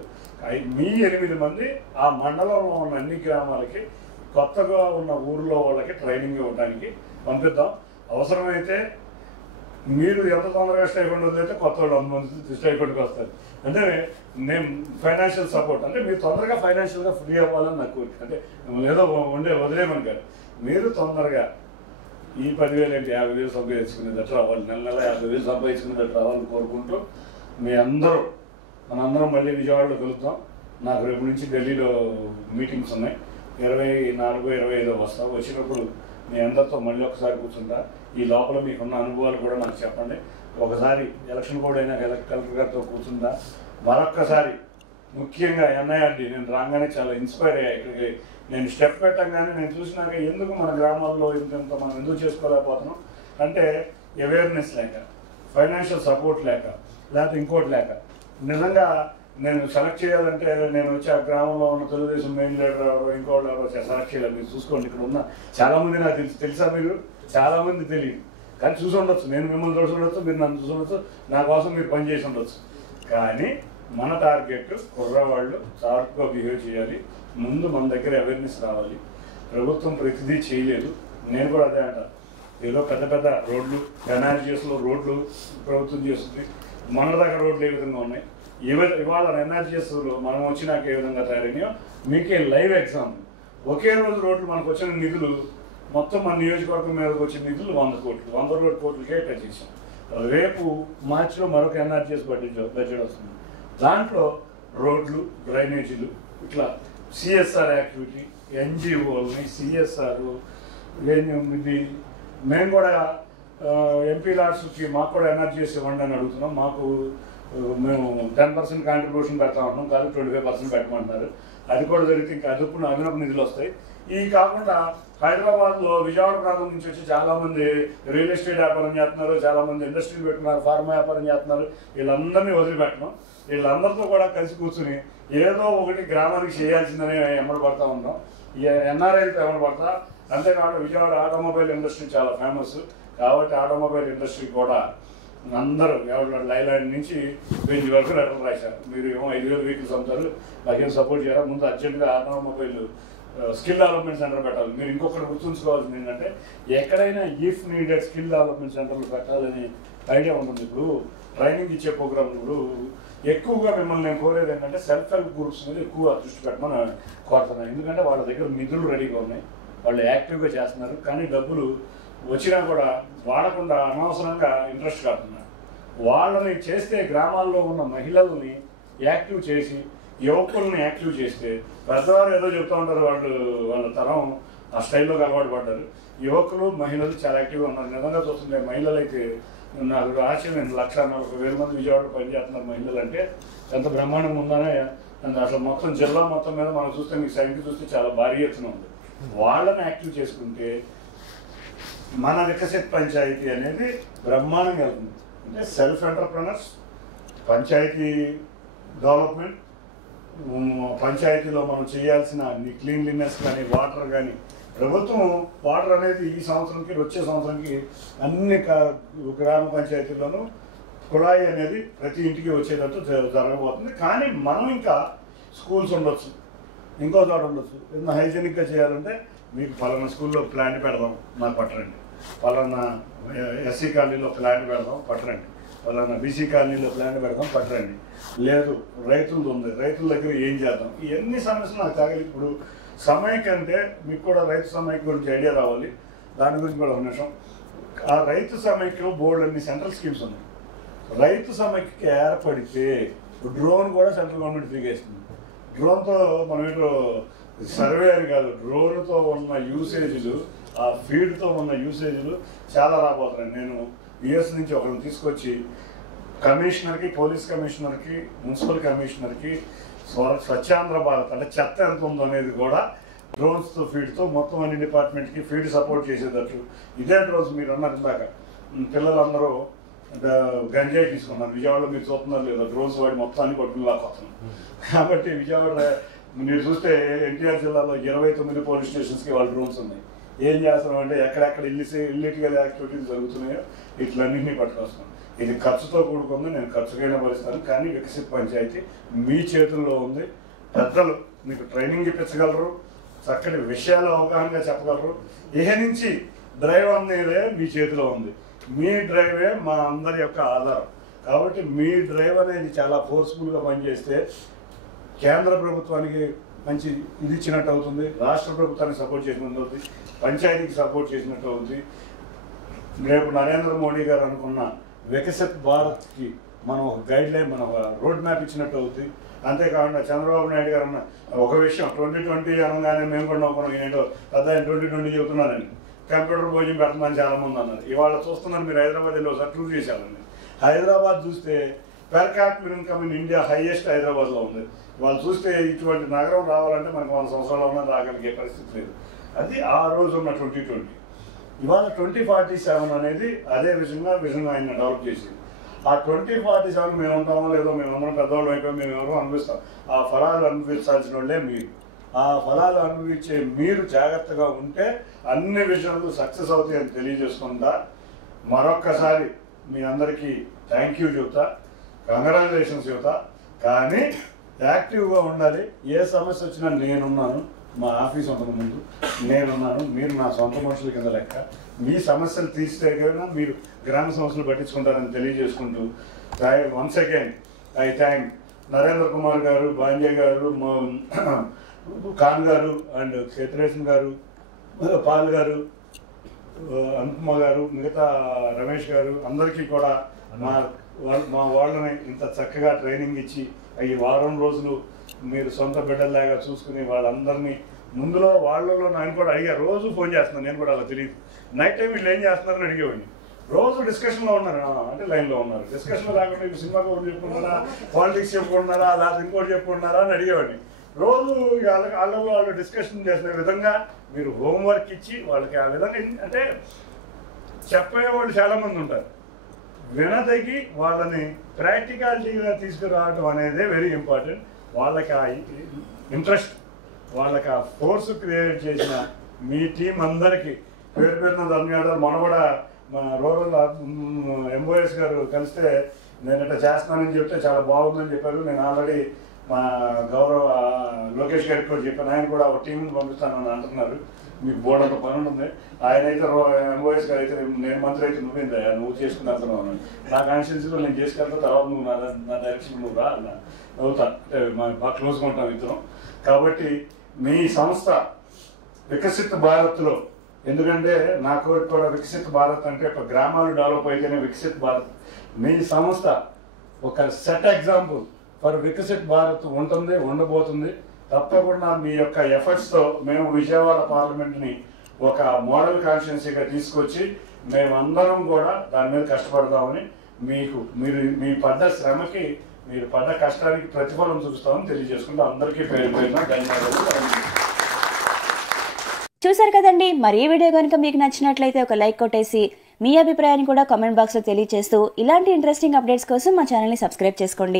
మీ 8 మంది ఆ మండలంలో ఉన్న అన్ని గ్రామాలకి కొత్తగా ఉన్న ఊర్లో వాళ్ళకి ట్రైనింగ్ ఇవ్వడానికి పంపిద్దాం. అవసరమైతే మీరు ఎంత తొందరగా స్టైఫండ్ వదిలేస్తే కొత్త వాళ్ళు 100 మంది స్టైఫండ్కి వస్తారు. అంటే నేను ఫైనాన్షియల్ సపోర్ట్ అంటే మీరు తొందరగా ఫైనాన్షియల్గా ఫ్రీ అవ్వాలని నాకు కోరిక. అంటే ఏదో వదిలేమని కాదు, మీరు తొందరగా ఈ 10,000 ఏంటి 50,000 సంపాదించుకునేటట్టు రావాలి, నెల 50,000 సంపాదించుకునేటట్టు రావాలని కోరుకుంటూ మీ మనందరం మళ్ళీ విజయవాడలో కలుద్దాం. నాకు రేపు నుంచి ఢిల్లీలో మీటింగ్స్ ఉన్నాయి. 24, 25 వస్తాం. వచ్చినప్పుడు మీ అందరితో మళ్ళీ ఒకసారి కూర్చుంటా. ఈ లోపల మీకున్న అనుభవాలు కూడా నాకు చెప్పండి. ఒకసారి ఎలక్షన్ కోడ్ అయినా కలెక్టర్ గారితో కూర్చుంటా. మరొక్కసారి ముఖ్యంగా ఎన్ఐఆర్డి నేను రాగానే చాలా ఇన్స్పైర్ అయ్యా. ఇక్కడికి నేను స్టెప్ పెట్టగానే నేను చూసినాక ఎందుకు మన గ్రామాల్లో ఇంత మనం ఎందుకు చేసుకోలేకపోతున్నాం అంటే అవేర్నెస్ లేక, ఫైనాన్షియల్ సపోర్ట్ లేక, లేకపోతే ఇంకోటి లేక. నిజంగా నేను సెలెక్ట్ చేయాలంటే నేను వచ్చి ఆ గ్రామంలో ఉన్న తెలుగుదేశం మెయిన్ లీడర్ ఎవరో ఇంకోళ్ళు ఎవరో సెలెక్ట్ చేయాలి. మీరు చూసుకోండి, ఇక్కడ ఉన్న చాలామంది నాకు తెలుసా, మీరు చాలామంది తెలియదు కానీ చూసి ఉండొచ్చు. నేను మిమ్మల్ని చూసి ఉండొచ్చు, మీరు నన్ను చూసి ఉండొచ్చు, నా కోసం మీరు పని చేసి ఉండొచ్చు. కానీ మన టార్గెట్ కుర్రవాళ్ళు షార్ప్గా బిహేవ్ చేయాలి. ముందు మన దగ్గర అవేర్నెస్ రావాలి. ప్రభుత్వం ప్రతిదీ చేయలేదు. నేను కూడా అదే అంటాను. ఏదో పెద్ద పెద్ద రోడ్లు ఎన్ఆర్జీఎస్లో రోడ్లు ప్రభుత్వం చేస్తుంది. మన దగ్గర రోడ్లు ఏ విధంగా ఉన్నాయి, ఇవాళ ఎన్ఆర్జీఎస్లో మనం వచ్చినాక ఏ విధంగా తయారైనాయో మీకే లైవ్ ఎగ్జాంపుల్. ఒకే రోజు రోడ్లు మనకు వచ్చిన నిధులు మొత్తం మన నియోజకవర్గం మీదకి వచ్చిన నిధులు 100 కోట్లు, 100 కోట్లకే టచ్ చేసాం. రేపు మార్చిలో మరొక ఎన్ఆర్జీఎస్ బడ్జెట్ వస్తుంది. దాంట్లో రోడ్లు, డ్రైనేజీలు, ఇట్లా సిఎస్ఆర్ యాక్టివిటీ, ఎన్జిఓలని సిఎస్ఆర్ ఇది మేము కూడా ఎంపీ లాడ్స్కి మాకు కూడా ఎన్ఆర్జీఎస్ ఇవ్వండి అని అడుగుతున్నాం. మేము 10% కాంట్రిబ్యూషన్ పెడతా ఉన్నాం, కాదు 25% పెట్టమంటున్నారు. అది కూడా జరిగితే ఇంకా అదనపు నిధులు వస్తాయి. ఇవి కాకుండా హైదరాబాద్లో విజయవాడ ప్రాంతం నుంచి వచ్చి చాలామంది రియల్ ఎస్టేట్ వ్యాపారం చేస్తున్నారు, చాలామంది ఇండస్ట్రీలు పెట్టుకున్నారు, ఫార్మా వ్యాపారం చేస్తున్నారు. వీళ్ళందరినీ వదిలిపెట్టడం, వీళ్ళందరితో కూడా కలిసి కూర్చుని ఏదో ఒకటి గ్రామానికి చేయాల్సిందని ఎమ్మడి పడతా ఉన్నాం. ఎన్ఆర్ఐలతో ఎమ్మడి పడతా. అంతేకాకుండా విజయవాడ ఆటోమొబైల్ ఇండస్ట్రీ చాలా ఫేమస్ కాబట్టి ఆటోమొబైల్ ఇండస్ట్రీ కూడా అందరూ లైలాండ్ నుంచి బెంచ్ వరకు లెటర్ రాశారు. మీరు ఏమో 5,000 వెహికల్స్ అమ్ముతారు, నాకేం సపోర్ట్ చేయాలి, ముందు అర్జెంట్గా ఆటోమొబైల్ స్కిల్ డెవలప్మెంట్ సెంటర్ పెట్టాలి. మీరు ఇంకొకటి గుర్తుంచుకోవాల్సింది ఏంటంటే ఎక్కడైనా ఇఫ్ నీడెడ్ స్కిల్ డెవలప్మెంట్ సెంటర్లు పెట్టాలని ఐడియా ఉంటుంది. ఇప్పుడు ట్రైనింగ్ ఇచ్చే ప్రోగ్రాంలు ఎక్కువగా మిమ్మల్ని నేను కోరేది ఏంటంటే సెల్ఫ్ హెల్ప్ గ్రూప్స్ మీద ఎక్కువ దృష్టి పెట్టమని కోరుతున్నాను. ఎందుకంటే వాళ్ళ దగ్గర నిధులు రెడీగా ఉన్నాయి, వాళ్ళు యాక్టివ్గా చేస్తున్నారు. కానీ డబ్బులు వచ్చినా కూడా వాడకుండా అనవసరంగా ఇంట్రెస్ట్ కాడుతున్నారు. వాళ్ళని చేస్తే గ్రామాల్లో ఉన్న మహిళల్ని యాక్టివ్ చేసి యువకుల్ని యాక్టివ్ చేస్తే, పెద్దవారు ఏదో చెప్తూ ఉంటారు, వాళ్ళ తరం ఆ స్టైల్లోకి అలవాటు పడ్డారు. యువకులు మహిళలు చాలా యాక్టివ్గా ఉన్నారు. నిజంగా చూస్తుంటే మహిళలు అయితే నాకు ఆశ్చర్యం. 140,000 మంది విజయవాడలో పనిచేస్తున్నారు మహిళలు అంటే ఎంత బ్రహ్మాండంగా ఉందనే. అసలు మొత్తం జిల్లా మొత్తం మీద మనం చూస్తే మీ సైడ్కి చూస్తే చాలా భారీ ఎత్తున ఉంది. వాళ్ళని యాక్టివ్ చేసుకుంటే మన వికసిత్ పంచాయతీ అనేది బ్రహ్మాండంగా వెళ్తుంది. అంటే సెల్ఫ్ ఎంటర్ప్రెనర్స్, పంచాయతీ డెవలప్మెంట్, పంచాయతీలో మనం చేయాల్సిన క్లీన్లీనెస్ కానీ వాటర్ కానీ, ప్రభుత్వం వాటర్ అనేది ఈ సంవత్సరంకి వచ్చే సంవత్సరంకి అన్ని గ్రామ పంచాయతీల్లోనూ కుళాయి అనేది ప్రతి ఇంటికి వచ్చేటట్టు జరగబోతుంది. కానీ మనం ఇంకా స్కూల్స్ ఉండొచ్చు, ఇంకో చోట ఉండొచ్చు. ఏదైనా హైజీనిక్గా చేయాలంటే మీకు పలానా స్కూల్లో ప్లాంట్ పెడదాం నాకు పట్టరండి, పలానా ఎస్సీ కాలనీలో ప్లాంట్ పెడదాం పట్టరండి, పలానా బీసీ కాలనీలో ప్లాంట్ పెడదాం పట్టరండి, లేదు రైతులది ఉంది రైతుల దగ్గర ఏం చేద్దాం. ఇవన్నీ సమస్యలు నాకు తాగలి. ఇప్పుడు సమైక్య అంటే మీకు కూడా రైతు సమైక్య గురించి ఐడియా రావాలి, దాని గురించి కూడా ఒక నిమిషం. ఆ రైతు సమైక్యలో బోర్డు అన్ని సెంట్రల్ స్కీమ్స్ ఉన్నాయి. రైతు సమైక్యకి ఏర్పడితే డ్రోన్ కూడా సెంట్రల్ గవర్నమెంట్ ఫ్రీగా ఇస్తుంది. డ్రోన్తో మనం ఏంటో సర్వే అని కాదు, డ్రోన్తో ఉన్న యూసేజ్లు, ఆ ఫీడ్తో ఉన్న యూసేజ్లు చాలా రాబోతున్నాయి. నేను యుఎస్ నుంచి ఒకరిని తీసుకొచ్చి కమిషనర్కి, పోలీస్ కమిషనర్కి, మున్సిపల్ కమిషనర్కి స్వచ్ఛాంధ్ర భారత్ అంటే చెత్త ఎంత ఉందో అనేది కూడా డ్రోన్స్తో ఫీడ్తో మొత్తం అన్ని డిపార్ట్మెంట్కి ఫీడ్ సపోర్ట్ చేసేటట్టు. ఇదే డ్రోన్స్ మీరు అన్నారు ఇందాక, పిల్లలందరూ గంజాయి తీసుకున్నారు. విజయవాడలో మీరు చూస్తున్నారు లేదా, డ్రోన్స్ వాడి మొత్తాన్ని పట్టుకుని లాక్కొస్తున్నాం. కాబట్టి విజయవాడ మీరు చూస్తే ఎన్టీఆర్ జిల్లాలో 29 పోలీస్ స్టేషన్స్కి వాళ్ళ డ్రోన్స్ ఉన్నాయి. ఏం చేస్తున్నాం అంటే ఎక్కడెక్కడ ఇల్లీగల్ యాక్టివిటీస్ జరుగుతున్నాయో ఇట్లన్నింటినీ పట్టుకొస్తున్నాం. ఇది ఖర్చుతో కూడుకుంది, నేను ఖర్చుకైనా భరిస్తాను. కానీ వికసిత్ పంచాయతీ మీ చేతుల్లో ఉంది. పెద్దలు మీకు ట్రైనింగ్ ఇప్పించగలరు, చక్కటి విషయాలు అవగాహనగా చెప్పగలరు. ఇహ నుంచి డ్రైవ్ అనేదే మీ చేతిలో ఉంది. మీ డ్రైవే మా అందరి యొక్క ఆధారం. కాబట్టి మీ డ్రైవ్ అనేది చాలా ఫోర్స్ఫుల్గా పనిచేస్తే కేంద్ర ప్రభుత్వానికి మంచి ఇది ఇచ్చినట్టు అవుతుంది, రాష్ట్ర ప్రభుత్వానికి సపోర్ట్ చేసినట్టు అవుతుంది, పంచాయతీకి సపోర్ట్ చేసినట్టు అవుతుంది. రేపు నరేంద్ర మోడీ గారు అనుకున్న వికసిత్ భారత్కి మనం ఒక గైడ్ లైన్, మనం ఒక రోడ్ మ్యాప్ ఇచ్చినట్టు అవుతుంది. అంతేకాకుండా చంద్రబాబు నాయుడు గారు అన్న ఒక విషయం, 2020 అనగానే మేము కూడా నవ్వుకున్నాం, ఏంటో పెద్ద 2020 చెబుతున్నారని. కంప్యూటర్ భోజనం పెట్టమని చాలామంది అన్నారు. ఇవాళ చూస్తున్నారు మీరు హైదరాబాద్ వెళ్ళి ఒకసారి టూర్ చేశారండి. హైదరాబాద్ చూస్తే per capital income in India highest హైదరాబాద్లో ఉంది. వాళ్ళు చూస్తే ఇటువంటి నగరం రావాలంటే మనకు 100 సంవత్సరాలు ఉన్నా రాగలిగే పరిస్థితి లేదు. అది ఆ రోజు ఉన్న 2020. ఇవాళ 2047 అనేది అదే విధంగా ఆయన డెవలప్ చేసింది. ఆ 2047 మేము ఉంటామో లేదో, మేమందరం పెద్దవాళ్ళు అయిపోయి మేము ఎవరో అనుభవిస్తాం. ఆ ఫలాలు అనుభవించాల్సిన వాళ్ళే మీరు. ఆ ఫలాలు అనుభవించే మీరు జాగ్రత్తగా ఉంటే అన్ని విషయాలు సక్సెస్ అవుతాయని తెలియజేసుకుంటా మరొక్కసారి మీ అందరికీ థ్యాంక్ యూ చెబుతా, కంగ్రాచులేషన్స్ చెబుతా. కానీ యాక్టివ్గా ఉండాలి. ఏ సమస్య వచ్చినా నేనున్నాను, మా ఆఫీస్ ఉంటుంది ముందు నేనున్నాను. మీరు నా సొంత మనుషుల కింద లెక్క. మీ సమస్యలు తీర్చేకైనా మీరు గ్రామ సమస్యలు పట్టించుకుంటారని తెలియజేసుకుంటూ once again I thank Narendra Kumar గారు, బాంజే గారు, ఖాన్ గారు అండ్ కేతరేషన్ గారు, పాల్ గారు, అనుపమ గారు, మిగతా రమేష్ గారు అందరికీ కూడా మా వాళ్ళని ఇంత చక్కగా ట్రైనింగ్ ఇచ్చి ఈ వారం రోజులు మీరు సొంత బిడ్డల్లాగా చూసుకుని వాళ్ళందరినీ ముందులో వాళ్ళలో నేను కూడా అడిగా. రోజు ఫోన్ చేస్తున్నాను, నేను కూడా అలా తెలియదు. నైట్ టైం వీళ్ళు ఏం చేస్తున్నారని అడిగేవాడిని. రోజు డిస్కషన్లో ఉన్నారు అంటే లైన్లో ఉన్నారు. డిస్కషన్లో లేకుండా ఇప్పుడు సినిమా కబుర్లు చెప్పుకుంటున్నారా, పాలిటిక్స్ చెప్పుకుంటున్నారా, లేకపోతే ఇంకోటి చెప్పుకుంటున్నారా అని అడిగేవాడిని. రోజు వాళ్ళు డిస్కషన్ చేసిన విధంగా మీరు హోంవర్క్ ఇచ్చి వాళ్ళకి ఆ విధంగా అంటే చెప్పేవాళ్ళు చాలామంది ఉంటారు. వినదగి వాళ్ళని ప్రాక్టికాలిటీగా తీసుకురావడం అనేది వెరీ ఇంపార్టెంట్. వాళ్ళకి ఆ ఇంట్రెస్ట్, వాళ్ళకి ఆ ఫోర్స్ క్రియేట్ చేసిన మీ టీం అందరికీ పేరు పేరున ధన్యవాదాలు. మన కూడా మా రూరల్ ఎంఓఎస్ గారు కలిస్తే నేను ఇట్లా చేస్తున్నానని చెప్తే చాలా బాగుందని చెప్పారు. నేను ఆల్రెడీ మా గౌరవ లోకేష్ గారికి కూడా చెప్పాను. ఆయన కూడా ఒక టీంని పంపిస్తానని అంటున్నారు. మీకు బోర్డు అంత పని ఉంటుంది. ఆయన అయితే ఎంఓఎస్ గారు అయితే నేను మంత్రి అయితే నువ్వేందా నువ్వు చేసుకుని వెళ్తున్నావు, నా కాన్స్టిట్యూన్సీలో నేను చేసుకెళ్తా, తర్వాత నువ్వు నా డైరెక్షన్ నువ్వు రా అవుతా అంటే బాగా క్లోజ్గా ఉంటాం ఇద్దరం. కాబట్టి మీ సంస్థ వికసిత్ భారత్లో, ఎందుకంటే నా కోరిక కూడా వికసిత్ భారత్ అంటే ఒక గ్రామాలు డెవలప్ అయితేనే వికసిత్ భారత్. మీ సంస్థ ఒక set example for Viksit Bharat ఉంటుంది, ఉండబోతుంది. తప్పకుండా మీ యొక్క ఎఫర్ట్స్తో మేము విజయవాడ పార్లమెంట్ని ఒక మోడల్ కాన్స్టిట్యున్సీగా తీసుకొచ్చి మేమందరం కూడా దాని మీద కష్టపడదామని మీ పడ్డ శ్రమకి, మీరు పడ్డ కష్టానికి ప్రతిఫలం చూపిస్తామని తెలియజేసుకుంటూ అందరికీ పేరు పేరున ధన్యవాదాలు. చూసారు కదండి. మరి ఈ వీడియో కనుక మీకు నచ్చినట్లయితే ఒక లైక్ కొట్టేసి మీ అభిప్రాయాన్ని కూడా కామెంట్ బాక్స్లో తెలియజేస్తూ ఇలాంటి ఇంట్రెస్టింగ్ అప్డేట్స్ కోసం మా ఛానల్ని సబ్స్క్రైబ్ చేసుకోండి.